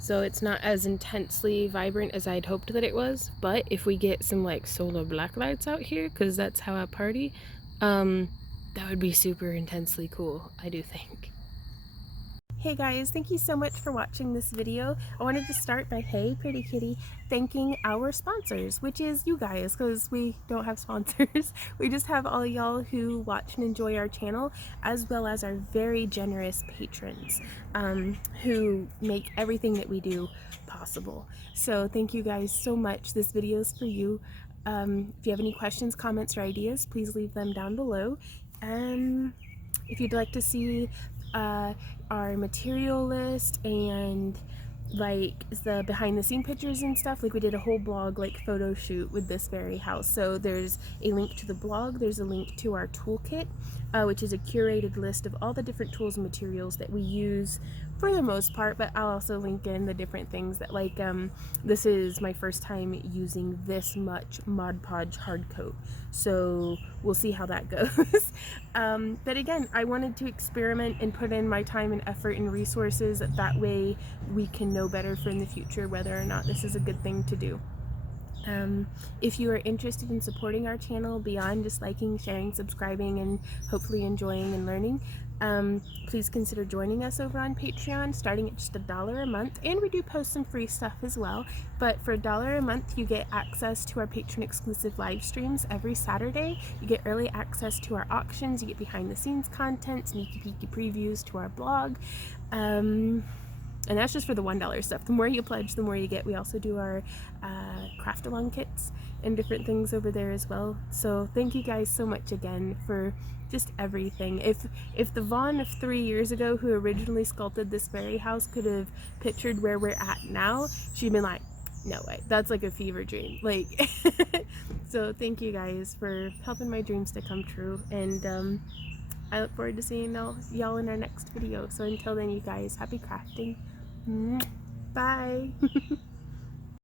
So it's not as intensely vibrant as I'd hoped that it was, but if we get some like solar black lights out here, because that's how I party, that would be super intensely cool, I do think. Hey guys, thank you so much for watching this video. I wanted to start by, hey pretty kitty, thanking our sponsors, which is you guys, because we don't have sponsors. We just have all y'all who watch and enjoy our channel, as well as our very generous patrons who make everything that we do possible. So thank you guys so much. This video is for you. If you have any questions, comments, or ideas, please leave them down below. If you'd like to see our material list and like the behind the scene pictures and stuff, like we did a whole blog like photo shoot with this very house, so there's a link to the blog, there's a link to our toolkit, which is a curated list of all the different tools and materials that we use for the most part, but I'll also link in the different things that, like, this is my first time using this much Mod Podge hard coat, so we'll see how that goes. But again, I wanted to experiment and put in my time and effort and resources, that way we can know better for in the future whether or not this is a good thing to do. If you are interested in supporting our channel beyond just liking, sharing, subscribing, and hopefully enjoying and learning, please consider joining us over on Patreon, starting at just $1 a month, and we do post some free stuff as well. But for $1 a month, you get access to our patron exclusive live streams every Saturday. You get early access to our auctions, you get behind the scenes content, sneaky peeky previews to our blog. And that's just for the $1 stuff. The more you pledge, the more you get. We also do our craft along kits and different things over there as well. So thank you guys so much again for just everything. If the Vaughn of 3 years ago, who originally sculpted this fairy house, could have pictured where we're at now, she'd been like, no way, that's like a fever dream. Like, so thank you guys for helping my dreams to come true. And I look forward to seeing y'all in our next video. So until then, you guys, happy crafting. Bye.